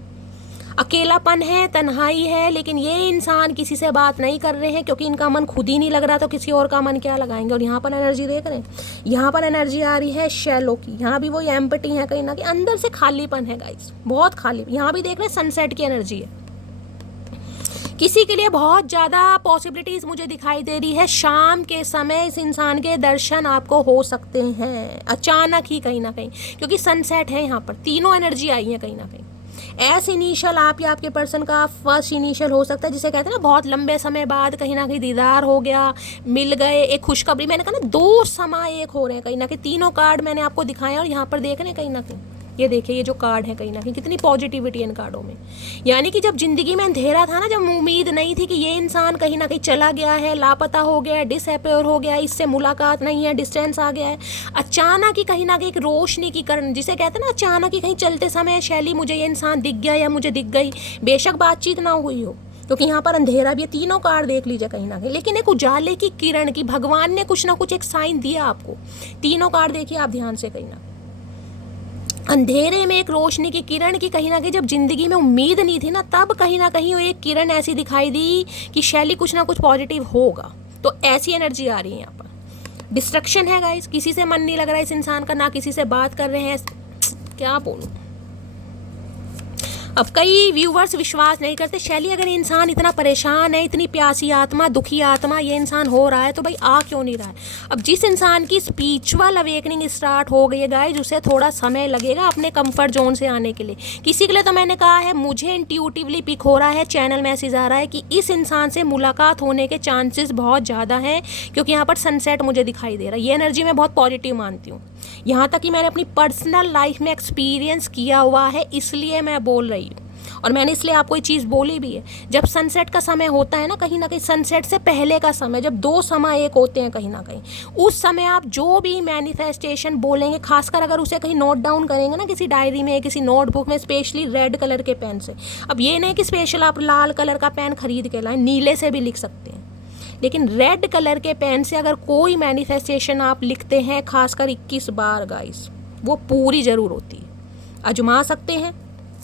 अकेलापन है, तन्हाई है, लेकिन ये इंसान किसी से बात नहीं कर रहे हैं क्योंकि इनका मन खुद ही नहीं लग रहा, तो किसी और का मन क्या लगाएंगे। और यहाँ पर एनर्जी देख रहे हैं, यहाँ पर एनर्जी आ रही है शैलो की। यहाँ भी वो एम्पटी है, कहीं ना कहीं अंदर से खालीपन है गाइस, बहुत खाली। यहाँ भी देख रहे हैं सनसेट की एनर्जी है। किसी के लिए बहुत ज़्यादा पॉसिबिलिटीज मुझे दिखाई दे रही है। शाम के समय इस इंसान के दर्शन आपको हो सकते हैं अचानक ही कहीं ना कहीं, क्योंकि सनसेट है यहाँ पर। तीनों एनर्जी आई है कहीं ना कहीं। एस इनिशियल आप या आपके पर्सन का फर्स्ट इनिशियल हो सकता है, जिसे कहते हैं ना बहुत लंबे समय बाद कहीं ना कहीं दीदार हो गया, मिल गए, एक खुशखबरी। मैंने कहा ना 2 समय एक हो रहे हैं कहीं ना कहीं। तीनों कार्ड मैंने आपको दिखाए और यहाँ पर देख रहे हैं कहीं ना कहीं। ये देखिए ये जो कार्ड है कहीं ना कहीं कितनी पॉजिटिविटी इन कार्डों में। यानी कि जब जिंदगी में अंधेरा था ना, जब उम्मीद नहीं थी कि ये इंसान कहीं ना कहीं चला गया है, लापता हो गया है, डिसअपेयर हो गया है, इससे मुलाकात नहीं है, डिस्टेंस आ गया है, अचानक ही कहीं ना कहीं एक रोशनी की किरण, जिसे कहते हैं ना अचानक ही कहीं चलते समय शैली मुझे ये इंसान दिख गया या मुझे दिख गई। बेशक बातचीत ना हुई हो क्योंकि यहाँ पर अंधेरा भी है। तीनों कार्ड देख लीजिए कहीं ना कहीं, लेकिन एक उजाले की किरण की भगवान ने कुछ ना कुछ एक साइन दिया आपको। तीनों कार्ड देखिए आप ध्यान से कहीं ना। अंधेरे में एक रोशनी की किरण की, कहीं ना कहीं जब जिंदगी में उम्मीद नहीं थी ना, तब कहीं ना कहीं वो एक किरण ऐसी दिखाई दी कि शैली कुछ ना कुछ पॉजिटिव होगा। तो ऐसी एनर्जी आ रही है यहाँ पर। डिस्ट्रक्शन है गाइस, किसी से मन नहीं लग रहा है इस इंसान का, ना किसी से बात कर रहे हैं, क्या बोलूं। अब कई व्यूवर्स विश्वास नहीं करते, शैली अगर इंसान इतना परेशान है, इतनी प्यासी आत्मा, दुखी आत्मा ये इंसान हो रहा है, तो भाई आ क्यों नहीं रहा है। अब जिस इंसान की स्पिरिचुअल अवेकनिंग स्टार्ट हो गई है गाइस, उसे थोड़ा समय लगेगा अपने कंफर्ट जोन से आने के लिए। किसी के लिए तो मैंने कहा है, मुझे इंट्यूटिवली पिक हो रहा है, चैनल मैसेज आ रहा है कि इस इंसान से मुलाकात होने के चांसेस बहुत ज़्यादा हैं, क्योंकि यहाँ पर सनसेट मुझे दिखाई दे रहा है। ये एनर्जी मैं बहुत पॉजिटिव मानती हूँ, यहाँ तक कि मैंने अपनी पर्सनल लाइफ में एक्सपीरियंस किया हुआ है, इसलिए मैं बोल रही हूँ। और मैंने इसलिए आपको ये चीज़ बोली भी है, जब सनसेट का समय होता है ना, कहीं ना कहीं सनसेट से पहले का समय, जब दो समय एक होते हैं कहीं ना कहीं, उस समय आप जो भी मैनिफेस्टेशन बोलेंगे, खासकर अगर उसे कहीं नोट डाउन करेंगे ना, किसी डायरी में, किसी नोटबुक में, स्पेशली रेड कलर के पेन से। अब ये नहीं कि स्पेशल आप लाल कलर का पेन खरीद के लाएं, नीले से भी लिख सकते हैं, लेकिन रेड कलर के पेन से अगर कोई मैनिफेस्टेशन आप लिखते हैं, खासकर 21 बार गाइस, वो पूरी ज़रूर होती है। आजमा सकते हैं,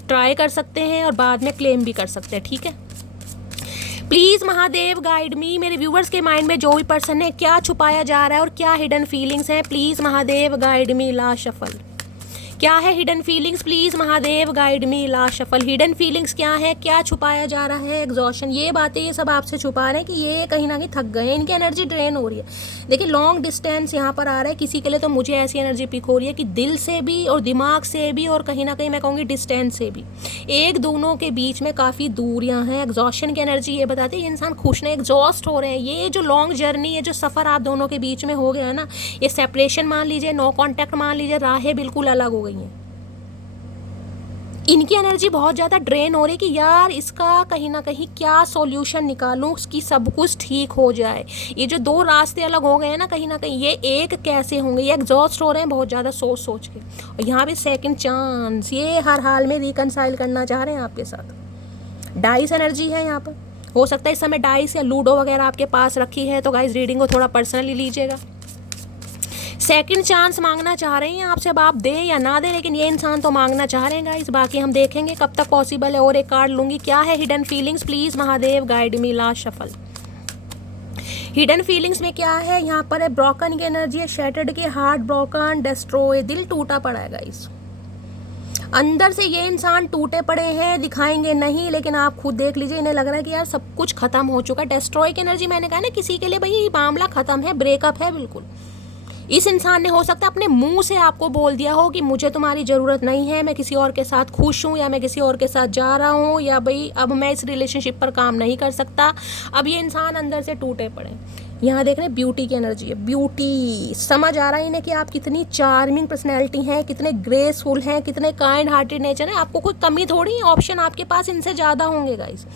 ट्राई कर सकते हैं और बाद में क्लेम भी कर सकते हैं, ठीक है। प्लीज़ महादेव गाइड मी, मेरे व्यूवर्स के माइंड में जो भी पर्सन है, क्या छुपाया जा रहा है और क्या हिडन फीलिंग्स हैं, प्लीज़ महादेव गाइड मी। ला शफल, क्या है hidden feelings, please Mahadev guide me. ला शफल, हिडन फीलिंग्स क्या है, क्या छुपाया जा रहा है। एग्जॉशन, ये बातें ये सब आपसे छुपा रहे हैं कि ये कहीं ना कहीं थक गए हैं, इनकी एनर्जी ड्रेन हो रही है। देखिए लॉन्ग डिस्टेंस यहाँ पर आ रहा है किसी के लिए, तो मुझे ऐसी एनर्जी पिक हो रही है कि दिल से भी और दिमाग से भी, और कहीं ना कहीं मैं कहूँगी डिस्टेंस से भी, एक दोनों के बीच में काफ़ी दूरियाँ हैं। एग्जॉशन की एनर्जी ये बताती है ये इंसान खुश नहीं, एग्जॉस्ट हो रहे हैं। ये जो लॉन्ग जर्नी है, जो सफ़र आप दोनों के बीच में हो गया है ना, ये सेपरेशन मान लीजिए, नो कॉन्टैक्ट मान लीजिए, राहें बिल्कुल अलग हो गई हैं। इनकी एनर्जी बहुत ज़्यादा ड्रेन हो रही है कि यार इसका कहीं ना कहीं क्या सॉल्यूशन निकालूं, उसकी सब कुछ ठीक हो जाए। ये जो दो रास्ते अलग हो गए हैं ना, कहीं ना कहीं ये एक कैसे होंगे, ये एग्जॉस्ट हो रहे हैं बहुत ज़्यादा सोच सोच के। और यहाँ पे सेकंड चांस, ये हर हाल में रिकनसाइल करना चाह रहे हैं आपके साथ। डाइस एनर्जी है यहाँ पर, हो सकता है इस समय डाइस या लूडो वगैरह आपके पास रखी है, तो गाइस रीडिंग को थोड़ा पर्सनली लीजिएगा। सेकंड चांस मांगना चाह रहे हैं आपसे, अब आप दें या ना दें, लेकिन ये इंसान तो मांगना चाह रहे हैं गाइस, बाकी हम देखेंगे कब तक पॉसिबल है। और एक कार्ड लूंगी, क्या है hidden feelings, please Mahadev guide me. Last shuffle, hidden feelings में क्या है, यहाँ पर है ब्रोकन की एनर्जी है, शैटर्ड की, हार्ट ब्रोकन, डिस्ट्रॉय, दिल टूटा पड़ा है गाइस। अंदर से ये इंसान टूटे पड़े हैं, दिखाएंगे नहीं, लेकिन आप खुद देख लीजिए, इन्हें लग रहा है कि यार सब कुछ खत्म हो चुका है। डिस्ट्रॉय की एनर्जी, मैंने कहा ना किसी के लिए भाई मामला खत्म है, ब्रेकअप है बिल्कुल। इस इंसान ने हो सकता है अपने मुंह से आपको बोल दिया हो कि मुझे तुम्हारी ज़रूरत नहीं है, मैं किसी और के साथ खुश हूँ, या मैं किसी और के साथ जा रहा हूँ, या भाई अब मैं इस रिलेशनशिप पर काम नहीं कर सकता। अब ये इंसान अंदर से टूटे पड़े। यहाँ देख रहे हैं ब्यूटी की एनर्जी है, ब्यूटी समझ आ रहा है इन्हें कि आप कितनी चार्मिंग पर्सनैलिटी हैं, कितने ग्रेसफुल हैं, कितने काइंड हार्टेड नेचर है, आपको कोई कमी थोड़ी है, ऑप्शन आपके पास इनसे ज़्यादा होंगे गाइस।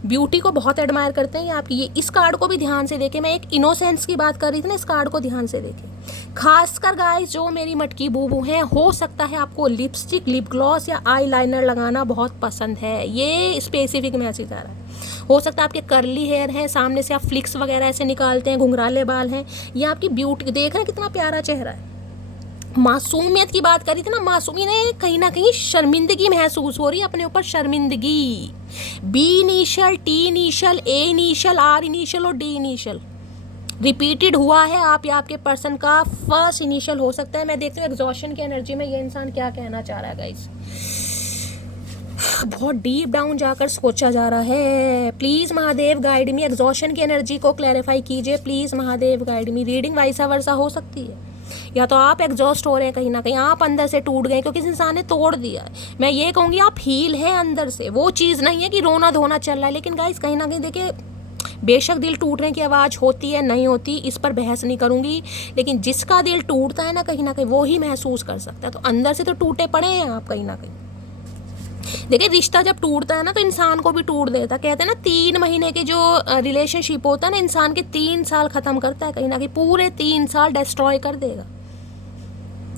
ब्यूटी को बहुत एडमायर करते हैं आपकी। ये इस कार्ड को भी ध्यान से देखें, मैं एक इनोसेंस की बात कर रही थी ना, इस कार्ड को ध्यान से देखें। खासकर गाइस जो मेरी मटकी बूबू हैं, हो सकता है आपको लिपस्टिक, लिप ग्लॉस या आई लाइनर लगाना बहुत पसंद है, ये स्पेसिफिक मैसेज आ रहा है। हो सकता है आपके कर्ली हेयर है, सामने से आप फ्लिक्स वगैरह ऐसे निकालते हैं, घुंघराले बाल हैं, ये आपकी ब्यूटी, देख रहे हैं कितना प्यारा चेहरा है। मासूमियत की बात करी थी ना, मासूमी ने कहीं ना कहीं शर्मिंदगी महसूस हो रही है अपने ऊपर, शर्मिंदगी। B initial, T initial, A initial, R initial और डी इनिशियल रिपीटेड हुआ है। आप या आपके पर्सन का फर्स्ट इनिशियल हो सकता है। मैं देखती हूँ एग्जॉशन की एनर्जी में ये इंसान क्या कहना चाह रहा है गाइस। बहुत डीप डाउन जाकर सोचा जा रहा है। Please Mahadev guide me, exhaustion की एनर्जी को क्लैरिफाई कीजिए please Mahadev guide me. Reading vice versa हो सकती है, या तो आप एग्जॉस्ट हो रहे हैं कहीं ना कहीं, आप अंदर से टूट गए क्योंकि इस इंसान ने तोड़ दिया है। मैं ये कहूँगी आप हील हैं अंदर से, वो चीज़ नहीं है कि रोना धोना चल रहा है। लेकिन गाइस कहीं ना कहीं देखिए, बेशक दिल टूटने की आवाज़ होती है नहीं होती, इस पर बहस नहीं करूँगी, लेकिन जिसका दिल टूटता है ना कहीं ना कहीं वो ही महसूस कर सकता है। तो अंदर से तो टूटे पड़े हैं आप कहीं ना कहीं। देखिए रिश्ता जब टूटता है ना तो इंसान को भी टूट देता। कहते हैं ना 3 महीने के जो रिलेशनशिप होता है ना, इंसान के 3 साल ख़त्म करता है कहीं ना कहीं, पूरे 3 साल डिस्ट्रॉय कर देगा।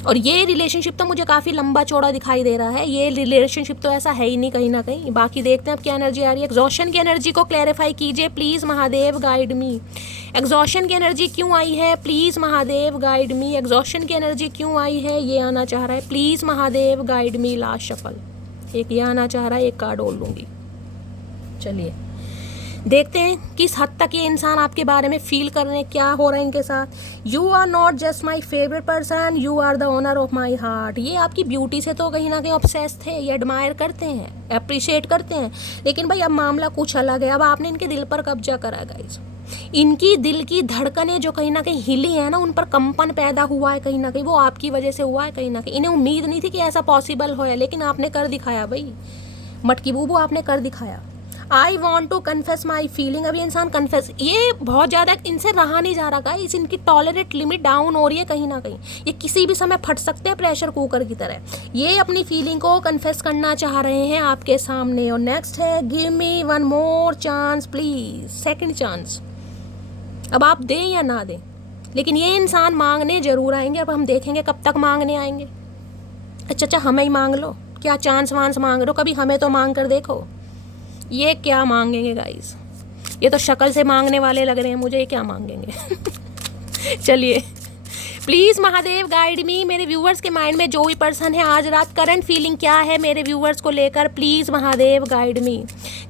और ये रिलेशनशिप तो मुझे काफ़ी लंबा चौड़ा दिखाई दे रहा है, ये रिलेशनशिप तो ऐसा है ही नहीं कहीं ना कहीं। बाकी देखते हैं अब क्या एनर्जी आ रही है। एग्जॉशन की एनर्जी को क्लैरिफाई कीजिए please Mahadev, guide me. Exhaustion की एनर्जी क्यों आई है, please Mahadev guide me. Exhaustion की एनर्जी क्यों आई है, ये आना चाह रहा है, please Mahadev guide me. Last shuffle, एक ये आना चाह रहा है, एक कार्ड और लूँगी। चलिए देखते हैं किस हद तक ये इंसान आपके बारे में फील कर रहे हैं, क्या हो रहा है इनके साथ। You are not just my favourite person, you are the owner of my heart. ये आपकी ब्यूटी से तो कहीं ना कहीं ऑब्सेस थे, ये एडमायर करते हैं, अप्रिशिएट करते हैं, लेकिन भाई अब मामला कुछ अलग है। अब आपने इनके दिल पर कब्जा करा गाइस। इनकी दिल की धड़कनें जो कहीं ना कहीं हिली है ना, उन पर कंपन पैदा हुआ है कहीं ना कहीं, वो आपकी वजह से हुआ है कहीं ना कहीं। इन्हें उम्मीद नहीं थी कि ऐसा पॉसिबल हो, लेकिन आपने कर दिखाया भाई, मटकी बूबू आपने कर दिखाया। I want to confess my feeling. अभी इंसान कन्फेस, ये बहुत ज़्यादा इनसे रहा नहीं जा रहा गाइस, इनकी टॉलरेट लिमिट डाउन हो रही है कहीं ना कहीं। ये किसी भी समय फट सकते हैं प्रेशर कुकर की तरह। ये अपनी फीलिंग को कन्फेस करना चाह रहे हैं आपके सामने। और नेक्स्ट है give me one more chance please, second chance. अब आप दें या ना दें, लेकिन ये इंसान मांगने जरूर आएंगे। अब हम देखेंगे कब तक मांगने आएंगे। अच्छा हमें ही मांग लो, क्या चांस वांस मांग लो, कभी हमें तो मांग कर देखो। ये क्या मांगेंगे गाइस, ये तो शक्ल से मांगने वाले लग रहे हैं मुझे, ये क्या मांगेंगे। चलिए प्लीज़ महादेव गाइड मी। मेरे व्यूअर्स के माइंड में जो भी पर्सन है आज रात, करंट फीलिंग क्या है मेरे व्यूअर्स को लेकर, please Mahadev guide me.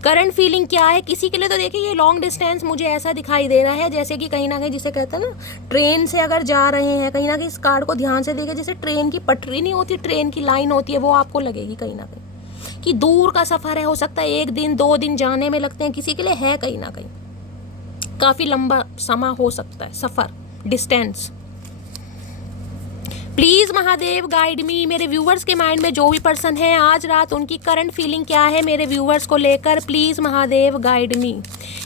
Current feeling क्या है किसी के लिए, तो देखिए ये लॉन्ग डिस्टेंस मुझे ऐसा दिखाई दे रहा है जैसे कि कहीं ना कहीं, जिसे कहते हैं ना ट्रेन से अगर जा रहे हैं, कहीं ना कहीं इस कार्ड को ध्यान से देखिए, जैसे ट्रेन की पटरी नहीं होती, ट्रेन की लाइन होती है, वो आपको लगेगी कहीं ना कहीं कि दूर का सफ़र है। हो सकता है 1 दिन 2 दिन जाने में लगते हैं, किसी के लिए है कहीं ना कहीं काफ़ी लंबा समय हो सकता है सफ़र, distance. Please Mahadev guide me. मेरे व्यूवर्स के माइंड में जो भी पर्सन है आज रात, उनकी करंट फीलिंग क्या है मेरे व्यूवर्स को लेकर, प्लीज़ महादेव गाइड मी।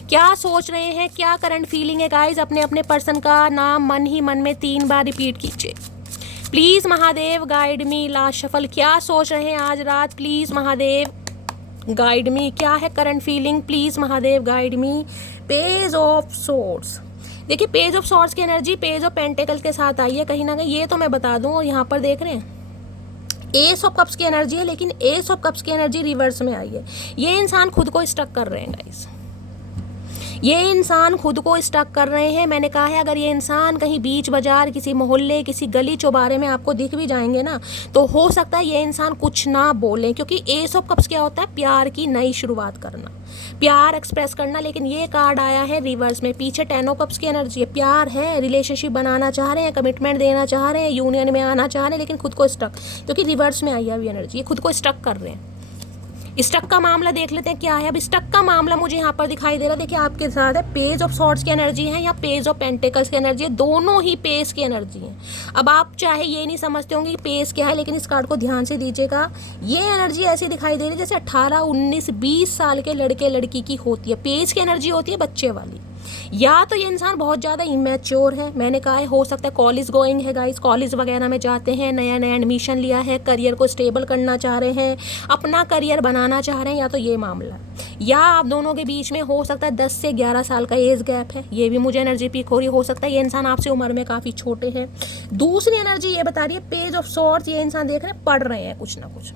क्या सोच रहे हैं, क्या करंट फीलिंग है गाइज। अपने अपने पर्सन का नाम मन ही मन में 3 बार रिपीट कीजिए please Mahadev guide me. Last shuffle, क्या सोच रहे हैं आज रात, प्लीज़ महादेव गाइड मी। क्या है current feeling, please Mahadev guide me. Page of swords, देखिए पेज ऑफ सॉर्ड्स की एनर्जी पेज ऑफ पेंटिकल के साथ आई है कहीं ना कहीं, ये तो मैं बता दूं। और यहाँ पर देख रहे हैं एस ऑफ कप्स की एनर्जी है, लेकिन एस ऑफ कप्स की एनर्जी रिवर्स में आई है। ये इंसान खुद को स्टक कर रहे हैं गाइस, ये इंसान खुद को स्टक कर रहे हैं। मैंने कहा है अगर ये इंसान कहीं बीच बाजार, किसी मोहल्ले, किसी गली चौबारे में आपको दिख भी जाएंगे ना, तो हो सकता है ये इंसान कुछ ना बोले, क्योंकि एस ऑफ कप्स क्या होता है, प्यार की नई शुरुआत करना, प्यार एक्सप्रेस करना। लेकिन ये कार्ड आया है रिवर्स में, पीछे 10 ऑफ कप्स की एनर्जी है, प्यार है, रिलेशनशिप बनाना चाह रहे हैं, कमिटमेंट देना चाह रहे हैं, यूनियन में आना चाह रहे हैं, लेकिन खुद को स्टक, क्योंकि रिवर्स में आई है अभी एनर्जी, ये खुद को स्टक कर रहे हैं। स्टक का मामला देख लेते हैं क्या है। अब स्टक का मामला मुझे यहाँ पर दिखाई दे रहा है, देखिए आपके साथ है पेज ऑफ सॉर्ड्स की एनर्जी है या पेज ऑफ पेंटिकल्स की एनर्जी है, दोनों ही पेज की एनर्जी है। अब आप चाहे ये नहीं समझते होंगे कि पेज क्या है, लेकिन इस कार्ड को ध्यान से दीजिएगा। ये एनर्जी ऐसी दिखाई दे रही है जैसे 18, 19, 20 साल के लड़के लड़की की होती है। पेज की एनर्जी होती है बच्चे वाली। या तो ये इंसान बहुत ज़्यादा इमेच्योर है, मैंने कहा है, हो सकता है कॉलेज गोइंग है गाइस, कॉलेज वगैरह में जाते हैं, नया नया एडमिशन लिया है, करियर को स्टेबल करना चाह रहे हैं, अपना करियर बनाना चाह रहे हैं, या तो ये मामला। या आप दोनों के बीच में हो सकता है 10 से 11 साल का एज गैप है, ये भी मुझे एनर्जी पिक हो रही है। हो सकता है ये इंसान आपसे उम्र में काफ़ी छोटे हैं। दूसरी एनर्जी ये बता रही है पेज ऑफ सॉर्ड्स, ये इंसान देख रहे हैं पढ़ रहे हैं कुछ ना कुछ।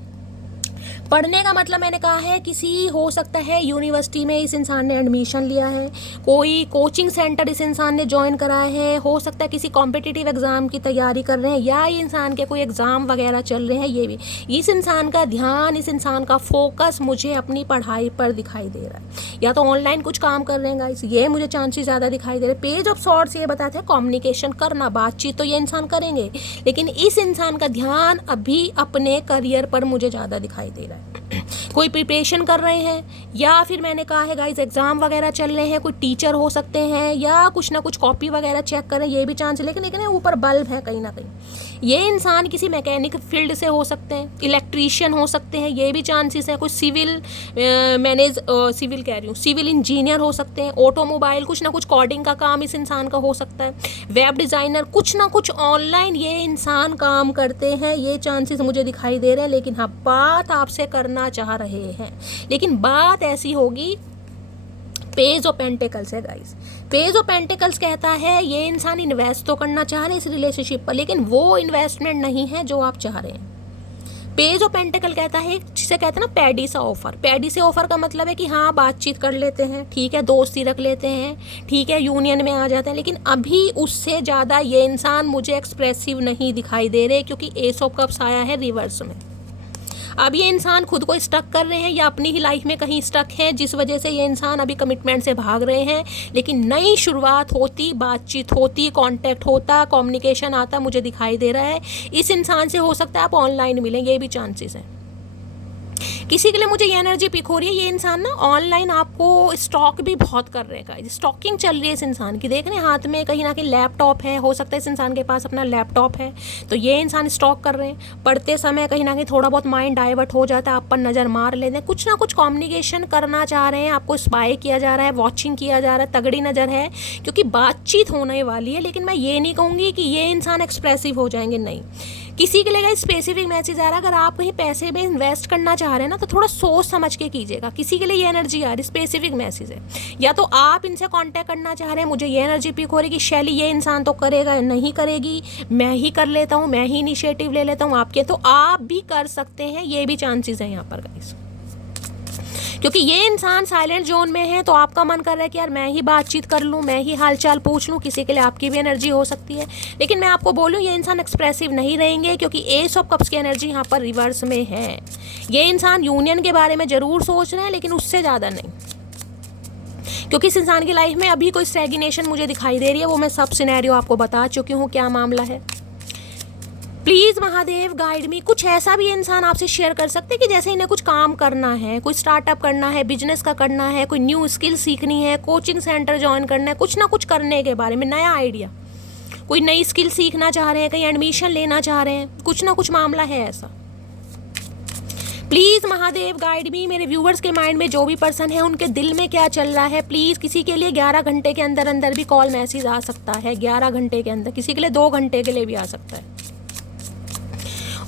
पढ़ने का मतलब मैंने कहा है किसी, हो सकता है यूनिवर्सिटी में इस इंसान ने एडमिशन लिया है, कोई कोचिंग सेंटर इस इंसान ने ज्वाइन कराया है, हो सकता है किसी कॉम्पिटिटिव एग्जाम की तैयारी कर रहे हैं, या ये इंसान के कोई एग्जाम वगैरह चल रहे हैं। ये भी इस इंसान का ध्यान, इस इंसान का फोकस मुझे अपनी पढ़ाई पर दिखाई दे रहा है, या तो ऑनलाइन कुछ काम कर रहे हैं गाइस, ये मुझे चांसेस ज़्यादा दिखाई दे रहे हैं। पेज ऑफ सॉर्ड्स ये बताते हैं कम्युनिकेशन करना, बातचीत तो ये इंसान करेंगे, लेकिन इस इंसान का ध्यान अभी अपने करियर पर मुझे ज़्यादा दिखाई दे रहा है। कोई प्रिपरेशन कर रहे हैं, या फिर मैंने कहा है गाइस एग्जाम वगैरह चल रहे हैं, कोई टीचर हो सकते हैं, या कुछ ना कुछ कॉपी वगैरह चेक करें, ये भी चांस है। लेकिन ऊपर बल्ब है कहीं ना कहीं। ये इंसान किसी मैकेनिक फील्ड से हो सकते हैं, इलेक्ट्रीशियन हो सकते हैं, ये भी चांसेस है। कोई सिविल सिविल कह रही हूँ, सिविल इंजीनियर हो सकते हैं, ऑटोमोबाइल, कुछ ना कुछ कोडिंग का काम इस इंसान का हो सकता है, वेब डिज़ाइनर, कुछ ना कुछ ऑनलाइन ये इंसान काम करते हैं, ये चांसेस मुझे दिखाई दे रहे हैं। लेकिन हाँ, बात आपसे करना चाह रहे हैं, लेकिन बात ऐसी होगी, पेज ऑफ पेंटिकल्स है गाइस, पेज ऑफ पेंटिकल्स कहता है ये इंसान इन्वेस्ट तो करना चाह रहे हैं इस रिलेशनशिप पर, लेकिन वो इन्वेस्टमेंट नहीं है जो आप चाह रहे हैं। पेज ऑफ पेंटिकल कहता है, जिसे कहते हैं ना पैडी सा ऑफर। पैडी से ऑफर का मतलब है कि हाँ बातचीत कर लेते हैं, ठीक है, दोस्ती रख लेते हैं, ठीक है, यूनियन में आ जाते हैं, लेकिन अभी उससे ज़्यादा ये इंसान मुझे एक्सप्रेसिव नहीं दिखाई दे रहे, क्योंकि एस ऑफ कप्स आया है रिवर्स में। अब ये इंसान खुद को स्टक कर रहे हैं या अपनी ही लाइफ में कहीं स्टक हैं, जिस वजह से ये इंसान अभी कमिटमेंट से भाग रहे हैं। लेकिन नई शुरुआत होती, बातचीत होती, कांटेक्ट होता, कम्युनिकेशन आता, मुझे दिखाई दे रहा है। इस इंसान से हो सकता है आप ऑनलाइन मिलें, ये भी चांसेस हैं। किसी के लिए मुझे ये एनर्जी पिक हो रही है, ये इंसान ना ऑनलाइन आपको स्टॉक भी बहुत कर रहेगा, स्टॉकिंग चल रही है इस इंसान की। देख रहे हैं हाथ में कहीं ना कहीं लैपटॉप है, हो सकता है इस इंसान के पास अपना लैपटॉप है, तो ये इंसान स्टॉक कर रहे हैं। पढ़ते समय कहीं ना कहीं थोड़ा बहुत माइंड डाइवर्ट हो जाता है, आप पर नज़र मार लेते हैं, कुछ ना कुछ कम्युनिकेशन करना चाह रहे हैं, आपको स्पाई किया जा रहा है, वॉचिंग किया जा रहा है, तगड़ी नज़र है, क्योंकि बातचीत होने वाली है। लेकिन मैं ये नहीं कहूँगी कि ये इंसान एक्सप्रेसिव हो जाएंगे, नहीं। किसी के लिए स्पेसिफिक मैसेज आ रहा है, अगर आप कहीं पैसे में इन्वेस्ट करना चाह रहे हैं ना, तो थोड़ा सोच समझ के कीजिएगा। किसी के लिए ये एनर्जी आ रही, स्पेसिफिक मैसेज है, या तो आप इनसे कांटेक्ट करना चाह रहे हैं, मुझे ये एनर्जी पिक हो रही कि शैली ये इंसान तो करेगा नहीं करेगी, मैं ही कर लेता हूँ, मैं ही इनिशिएटिव ले लेता हूँ आपके, तो आप भी कर सकते हैं, ये भी चांसेस है यहाँ पर गाइस। क्योंकि ये इंसान साइलेंट जोन में है, तो आपका मन कर रहा है कि यार मैं ही बातचीत कर लूँ, मैं ही हालचाल पूछ लूँ। किसी के लिए आपकी भी एनर्जी हो सकती है, लेकिन मैं आपको बोलूँ ये इंसान एक्सप्रेसिव नहीं रहेंगे, क्योंकि एस ऑफ कप्स की एनर्जी यहाँ पर रिवर्स में है। ये इंसान यूनियन के बारे में ज़रूर सोच रहे हैं, लेकिन उससे ज़्यादा नहीं, क्योंकि इस इंसान की लाइफ में अभी कोई स्टैग्नेशन मुझे दिखाई दे रही है। वो मैं सब सिनेरियो आपको बता चुकी हूँ क्या मामला है। प्लीज़ महादेव गाइड मी। कुछ ऐसा भी इंसान आपसे शेयर कर सकते हैं कि जैसे इन्हें कुछ काम करना है, कोई स्टार्टअप करना है, बिजनेस का करना है, कोई न्यू स्किल सीखनी है, कोचिंग सेंटर ज्वाइन करना है, कुछ ना कुछ करने के बारे में नया आइडिया, कोई नई स्किल सीखना चाह रहे हैं, कहीं एडमिशन लेना चाह रहे हैं, कुछ ना कुछ मामला है ऐसा। Please Mahadev guide me. मेरे व्यूवर्स के माइंड में जो भी पर्सन है उनके दिल में क्या चल रहा है, प्लीज़। किसी के लिए 11 घंटे के अंदर अंदर भी कॉल मैसेज आ सकता है, 11 घंटे के अंदर, किसी के लिए 2 घंटे के लिए भी आ सकता है।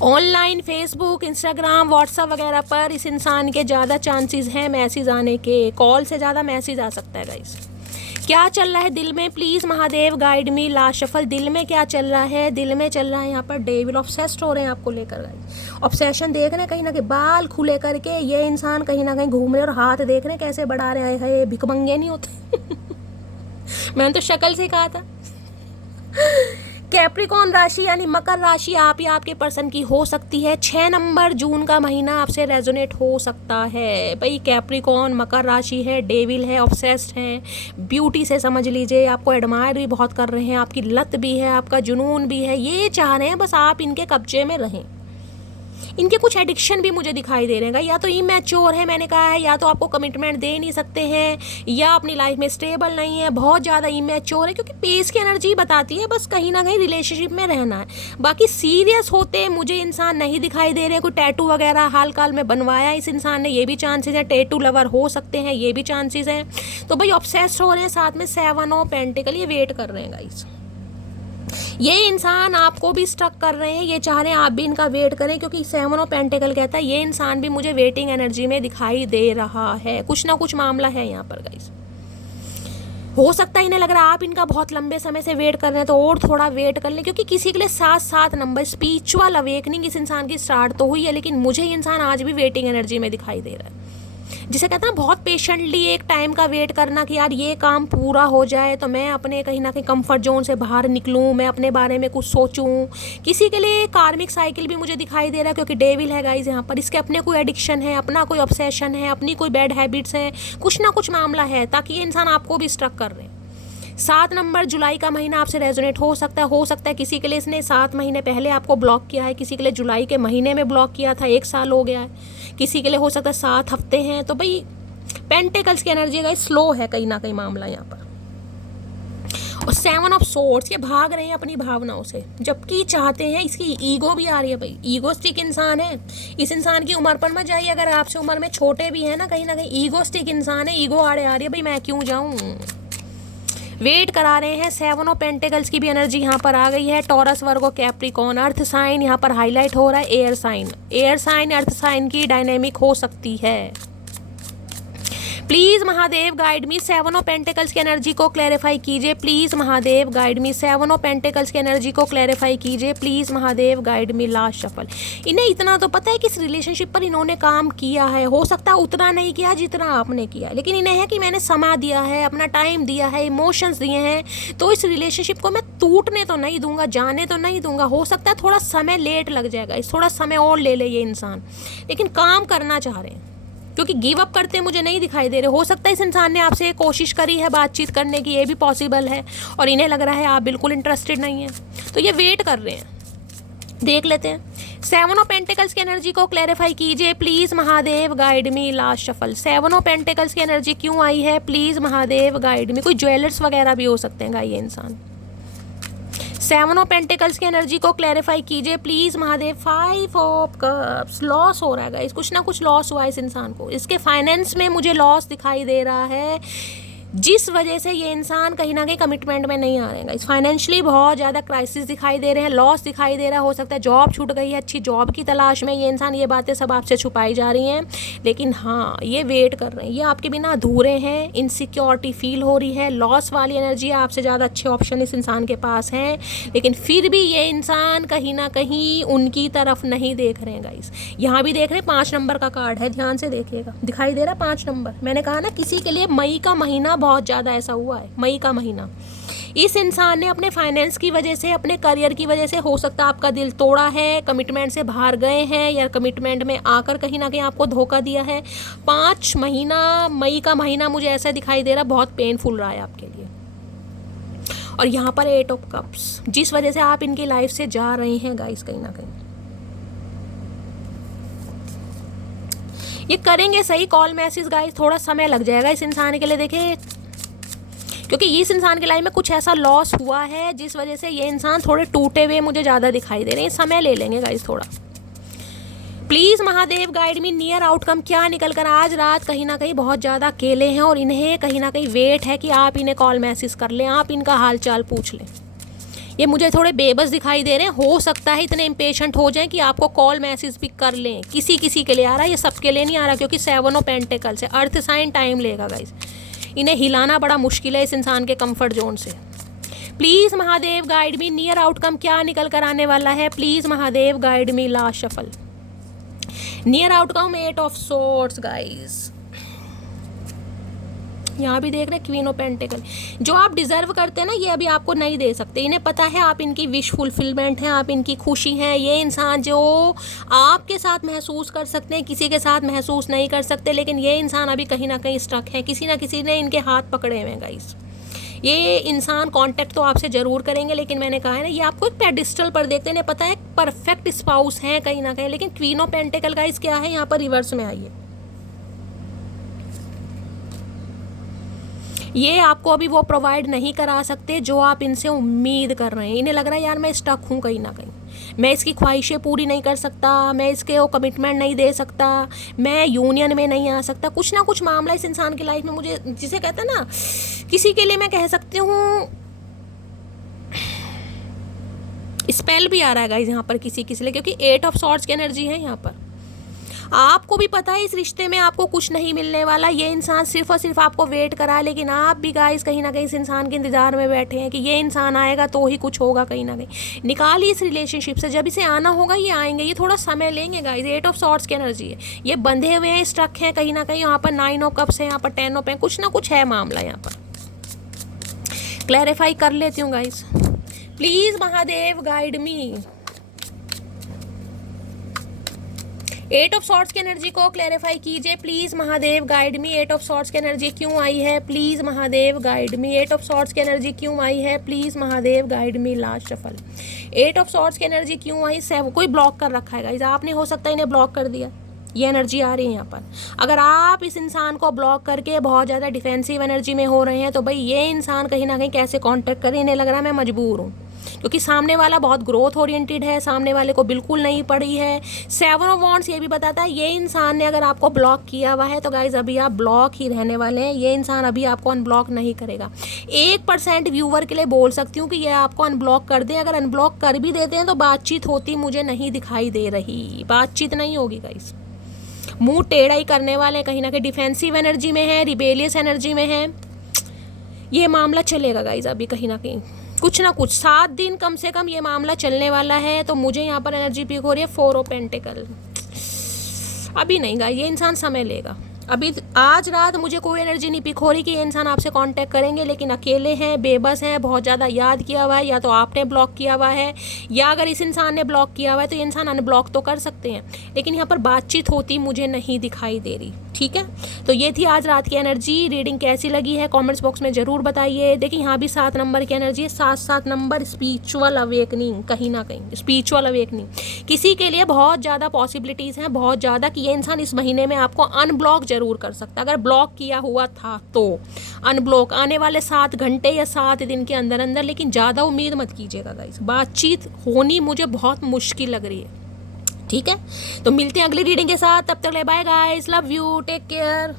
ऑनलाइन फेसबुक, इंस्टाग्राम, व्हाट्सएप वगैरह पर इस इंसान के ज़्यादा चांसेस हैं मैसेज आने के, कॉल से ज़्यादा मैसेज आ सकता है गाइस। क्या चल रहा है दिल में, please Mahadev guide me. Last shuffle, दिल में क्या चल रहा है, दिल में चल रहा है यहाँ पर डेविल। ऑब्सेस्ड हो रहे हैं आपको लेकर गाइस, ऑब्सेशन देख रहे हैं, कहीं ना कहीं बाल खुले करके ये इंसान कहीं ना कहीं घूम रहे और हाथ देख रहे हैं कैसे बढ़ा रहे हैं, भिकमंगे नहीं होते मैंने तो शक्ल से कहा था। कैप्रिकॉर्न राशि यानी मकर राशि आप या आपके पर्सन की हो सकती है। 6 नंबर जून का महीना आपसे रेजोनेट हो सकता है भाई। कैप्रिकॉर्न मकर राशि है, डेविल है, ऑब्सेस्ड है, ब्यूटी से समझ लीजिए, आपको एडमायर भी बहुत कर रहे हैं, आपकी लत भी है, आपका जुनून भी है, ये चाह रहे हैं बस आप इनके कब्जे में रहें। इनके कुछ एडिक्शन भी मुझे दिखाई दे रहे हैं, या तो इमैच्योर है मैंने कहा है, या तो आपको कमिटमेंट दे नहीं सकते हैं, या अपनी लाइफ में स्टेबल नहीं है, बहुत ज़्यादा इमैच्योर है, क्योंकि पेस की एनर्जी बताती है बस कहीं ना कहीं रिलेशनशिप में रहना है। बाकी सीरियस होते मुझे इंसान नहीं दिखाई दे रहे। कोई टैटू वगैरह हाल काल में बनवाया इस इंसान ने, ये भी चांसेस है। टैटू लवर हो सकते हैं, ये भी चांसेस हैं। तो भाई ऑब्सेस्ड हो रहे हैं, साथ में 7 ऑफ पेंटिकल ये वेट कर रहे हैं गाइस। ये इंसान आपको भी स्टक कर रहे हैं, ये चाह रहे हैं आप भी इनका वेट करें, क्योंकि 7 ऑफ पेंटिकल कहता है ये इंसान भी मुझे वेटिंग एनर्जी में दिखाई दे रहा है। कुछ ना कुछ मामला है यहाँ पर गाइस। हो सकता है इन्हें लग रहा है आप इनका बहुत लंबे समय से वेट कर रहे हैं, तो और थोड़ा वेट कर लें, क्योंकि किसी के लिए 7 नंबर स्पिरिचुअल अवेकनिंग इस इंसान की स्टार्ट तो हुई है, लेकिन मुझे ये इंसान आज भी वेटिंग एनर्जी में दिखाई दे रहा है। जिसे कहते हैं बहुत पेशेंटली एक टाइम का वेट करना कि यार ये काम पूरा हो जाए तो मैं अपने कहीं ना कहीं कंफर्ट जोन से बाहर निकलूं, मैं अपने बारे में कुछ सोचूं। किसी के लिए कार्मिक साइकिल भी मुझे दिखाई दे रहा है, क्योंकि डेविल है गाइस यहाँ पर। इसके अपने कोई एडिक्शन है, अपना कोई ऑब्सेशन है, अपनी कोई बैड हैबिट्स हैं, कुछ ना कुछ मामला है, ताकि ये इंसान आपको भी स्ट्रक कर रहे हैं। 7 नंबर जुलाई का महीना आपसे रेजोनेट हो सकता है किसी के लिए इसने 7 महीने पहले आपको ब्लॉक किया है, किसी के लिए जुलाई के महीने में ब्लॉक किया था, 1 साल हो गया है, किसी के लिए हो सकता है 7 हफ्ते हैं। तो भाई पेंटिकल्स की एनर्जी का स्लो है कहीं ना कहीं मामला यहाँ पर। और 7 ऑफ सोर्ड्स, ये भाग रहे हैं अपनी भावनाओं से, जबकि चाहते हैं, इसकी ईगो भी आ रही है भाई, ईगोस्टिक इंसान है। इस इंसान की उम्र पर मत जाइए, अगर आपसे उम्र में छोटे भी हैं ना, कहीं ना कहीं ईगोस्टिक इंसान है, ईगो आड़े आ रही है भाई, मैं क्यों जाऊँ, वेट करा रहे हैं। 7 ऑफ पेंटिकल्स की भी एनर्जी यहाँ पर आ गई है। टॉरस, वर्गो, कैप्रिकॉर्न, अर्थ साइन यहाँ पर हाईलाइट हो रहा है, एयर साइन अर्थ साइन की डायनेमिक हो सकती है। Please Mahadev guide me. 7 of pentacles की एनर्जी को क्लैरिफाई कीजिए please Mahadev guide me. 7 of pentacles की एनर्जी को क्लैरिफाई कीजिए please Mahadev guide me. Last shuffle. इन्हें इतना तो पता है कि इस रिलेशनशिप पर इन्होंने काम किया है, हो सकता है उतना नहीं किया जितना आपने किया, लेकिन इन्हें है कि मैंने समय दिया है, अपना टाइम दिया है, इमोशंस दिए हैं, तो इस रिलेशनशिप को मैं टूटने तो नहीं दूंगा, जाने तो नहीं दूंगा। हो सकता है थोड़ा समय लेट लग जाएगा, इस थोड़ा समय और ले ले ये इंसान, लेकिन काम करना चाह रहे हैं, क्योंकि गिव अप करते मुझे नहीं दिखाई दे रहे। हो सकता है इस इंसान ने आपसे कोशिश करी है बातचीत करने की, ये भी पॉसिबल है, और इन्हें लग रहा है आप बिल्कुल इंटरेस्टेड नहीं हैं, तो ये वेट कर रहे हैं। देख लेते हैं। 7 ऑफ पेंटिकल्स की एनर्जी को क्लैरिफाई कीजिए please Mahadev guide me. Last shuffle. 7 of pentacles की एनर्जी क्यों आई है प्लीज महादेव गाइड मी। कोई ज्वेलर्स वगैरह भी हो सकते हैं ये इंसान। 7 ऑफ पेंटिकल्स की एनर्जी को क्लैरिफाई कीजिए please Mahadev. 5 of cups. Loss हो रहा है गाइस, कुछ ना कुछ लॉस हुआ है इस इंसान को, इसके फाइनेंस में मुझे लॉस दिखाई दे रहा है, जिस वजह से ये इंसान कहीं ना कहीं कमिटमेंट में नहीं आ रहे हैं। इस फाइनेंशियली बहुत ज़्यादा क्राइसिस दिखाई दे रहे हैं, लॉस दिखाई दे रहा है। हो सकता है जॉब छूट गई है, अच्छी जॉब की तलाश में ये इंसान, ये बातें सब आपसे छुपाई जा रही हैं, लेकिन हाँ ये वेट कर रहे हैं, ये आपके बिना अधूरे हैं। इनसिक्योरिटी फील हो रही है, लॉस वाली एनर्जी है, आपसे ज़्यादा अच्छे ऑप्शन इस इंसान के पास हैं, लेकिन फिर भी ये इंसान कहीं ना कहीं उनकी तरफ नहीं देख रहे हैं गाइस। यहाँ भी देख रहे हैं 5 नंबर का कार्ड है, ध्यान से देखिएगा, दिखाई दे रहा है 5 नंबर। मैंने कहा ना किसी के लिए मई का महीना बहुत ज़्यादा ऐसा हुआ है, मई का महीना। इस इंसान ने अपने फाइनेंस की वजह से, अपने करियर की वजह से, हो सकता है आपका दिल तोड़ा है, कमिटमेंट से बाहर गए हैं, या कमिटमेंट में आकर कहीं ना कहीं आपको धोखा दिया है। 5 महीना, मई का महीना मुझे ऐसा दिखाई दे रहा बहुत पेनफुल रहा है आपके लिए। और यहाँ पर 8 ऑफ कप्स, जिस वजह से आप इनकी लाइफ से जा रहे हैं गाइस, कहीं ना कहीं ये करेंगे सही कॉल मैसेज गाइस, थोड़ा समय लग जाएगा इस इंसान के लिए। देखिए, क्योंकि इस इंसान की लाइफ में कुछ ऐसा लॉस हुआ है जिस वजह से ये इंसान थोड़े टूटे हुए मुझे ज़्यादा दिखाई दे रहे हैं। समय ले लेंगे गाइस थोड़ा। Please Mahadev guide me. Near outcome क्या निकल कर, आज रात कहीं ना कहीं बहुत ज़्यादा अकेले हैं और इन्हें कहीं ना कहीं वेट है कि आप इन्हें कॉल मैसेज कर लें, आप इनका हाल चाल पूछ लें। ये मुझे थोड़े बेबस दिखाई दे रहे हैं, हो सकता है इतने इम्पेशेंट हो जाएं कि आपको कॉल मैसेज भी कर लें। किसी किसी के लिए आ रहा है, ये सबके लिए नहीं आ रहा, क्योंकि 7 ऑफ पेंटिकल्स है। अर्थ साइन टाइम लेगा गाइस, इन्हें हिलाना बड़ा मुश्किल है इस इंसान के कंफर्ट जोन से। Please Mahadev guide me. Near outcome क्या निकल कर आने वाला है, please Mahadev guide me. Last shuffle. Near outcome 8 of swords guys. यहाँ भी देख रहे हैं क्वीन ऑफ पेंटिकल। जो आप डिजर्व करते हैं ना, ये अभी आपको नहीं दे सकते। इन्हें पता है आप इनकी विश फुलफिलमेंट हैं, आप इनकी खुशी हैं। ये इंसान जो आपके साथ महसूस कर सकते हैं, किसी के साथ महसूस नहीं कर सकते, लेकिन ये इंसान अभी कहीं ना कहीं स्टक है, किसी ना किसी ने इनके हाथ पकड़े हुए हैं गाइस। ये इंसान कांटेक्ट तो आपसे ज़रूर करेंगे, लेकिन मैंने कहा है ना, ये आपको एक पेडिस्टल पर देखते हैं, इन्हें पता है परफेक्ट स्पाउस हैं कहीं ना कहीं। लेकिन क्वीन ऑफ पेंटिकल गाइस क्या है यहाँ पर, रिवर्स में आइए। ये आपको अभी वो प्रोवाइड नहीं करा सकते जो आप इनसे उम्मीद कर रहे हैं। इन्हें लग रहा है यार मैं स्टक हूँ कहीं ना कहीं, मैं इसकी ख्वाहिशें पूरी नहीं कर सकता, मैं इसके वो कमिटमेंट नहीं दे सकता, मैं यूनियन में नहीं आ सकता। कुछ ना कुछ मामला इस इंसान की लाइफ में, मुझे जिसे कहते हैं ना, किसी के लिए मैं कह सकती हूँ स्पेल भी आ रहा है गाइस यहाँ पर किसी के लिए, क्योंकि 8 ऑफ सॉर्ड्स की एनर्जी है यहाँ पर। आपको भी पता है इस रिश्ते में आपको कुछ नहीं मिलने वाला, ये इंसान सिर्फ और सिर्फ आपको वेट करा है, लेकिन आप भी गाइस कहीं ना कहीं इस इंसान के इंतजार में बैठे हैं कि ये इंसान आएगा तो ही कुछ होगा कहीं ना कहीं। निकालिए इस रिलेशनशिप से, जब इसे आना होगा ये आएंगे, ये थोड़ा समय लेंगे गाइस। 8 ऑफ सॉर्ड्स की एनर्जी है, ये बंधे हुए हैं, स्ट्रक हैं कहीं ना कहीं। यहाँ पर 9 ऑफ कप्स है, यहाँ पर 10 ऑफ है, कुछ ना कुछ है मामला यहाँ पर। क्लैरिफाई कर लेती हूँ guys, please Mahadev guide me. 8 of swords की एनर्जी को क्लैरिफाई कीजिए please Mahadev guide me. 8 of swords की एनर्जी क्यों आई है, please Mahadev guide me. 8 of swords की एनर्जी क्यों आई है, please Mahadev guide me. Last shuffle. 8 of swords की एनर्जी क्यों आई, कोई ब्लॉक कर रखा है गाइस, आपने हो सकता है इन्हें ब्लॉक कर दिया, ये एनर्जी आ रही है यहाँ पर। अगर आप इस इंसान को ब्लॉक करके बहुत ज़्यादा डिफेंसिव एनर्जी में हो रहे हैं, तो भाई ये इंसान कहीं ना कहीं कैसे कांटेक्ट करे, इन्हें लग रहा है मैं मजबूर हूँ, क्योंकि सामने वाला बहुत ग्रोथ ओरिएंटेड है, सामने वाले को बिल्कुल नहीं पड़ी है। 7 ऑफ वॉन्ड्स ये भी बताता है, ये इंसान ने अगर आपको ब्लॉक किया हुआ है तो गाइज अभी आप ब्लॉक ही रहने वाले हैं, ये इंसान अभी आपको अनब्लॉक नहीं करेगा। 1% व्यूवर के लिए बोल सकती हूँ कि ये आपको अनब्लॉक कर दें। अगर अनब्लॉक कर भी देते हैं तो बातचीत होती मुझे नहीं दिखाई दे रही, बातचीत नहीं होगी गाइज, मुंह टेढ़ा ही करने वाले, कहीं ना कहीं डिफेंसिव एनर्जी में है, रिबेलियस एनर्जी में है। ये मामला चलेगा गाइज अभी कहीं ना कहीं, कुछ ना कुछ 7 दिन कम से कम ये मामला चलने वाला है। तो मुझे यहाँ पर एनर्जी पिक हो रही है 4 ऑफ पेंटिकल। अभी नहीं गाइज, ये इंसान समय लेगा। अभी आज रात मुझे कोई एनर्जी नहीं पिक हो रही कि ये इंसान आपसे कांटेक्ट करेंगे, लेकिन अकेले हैं, बेबस हैं, बहुत ज़्यादा याद किया हुआ है, या तो आपने ब्लॉक किया हुआ है, या अगर इस इंसान ने ब्लॉक किया हुआ है तो ये इंसान अनब्लॉक तो कर सकते हैं, लेकिन यहाँ पर बातचीत होती मुझे नहीं दिखाई दे रही। ठीक है, तो ये थी आज रात की एनर्जी। रीडिंग कैसी लगी है कॉमेंट्स बॉक्स में ज़रूर बताइए। देखिए यहाँ भी 7 नंबर की एनर्जी है, 7 नंबर स्पिरिचुअल अवेकनिंग, कहीं ना कहीं स्पिरिचुअल अवेकनिंग किसी के लिए बहुत ज़्यादा पॉसिबिलिटीज़ हैं, बहुत ज़्यादा, कि ये इंसान इस महीने में आपको अनब्लॉक जरूर कर सकता है। अगर ब्लॉक किया हुआ था तो अनब्लॉक आने वाले 7 घंटे या 7 दिन के अंदर अंदर, लेकिन ज़्यादा उम्मीद मत कीजिएगा गाइस, बातचीत होनी मुझे बहुत मुश्किल लग रही है। ठीक है, तो मिलते हैं अगली रीडिंग के साथ, तब तक ले bye guys, love you, take care.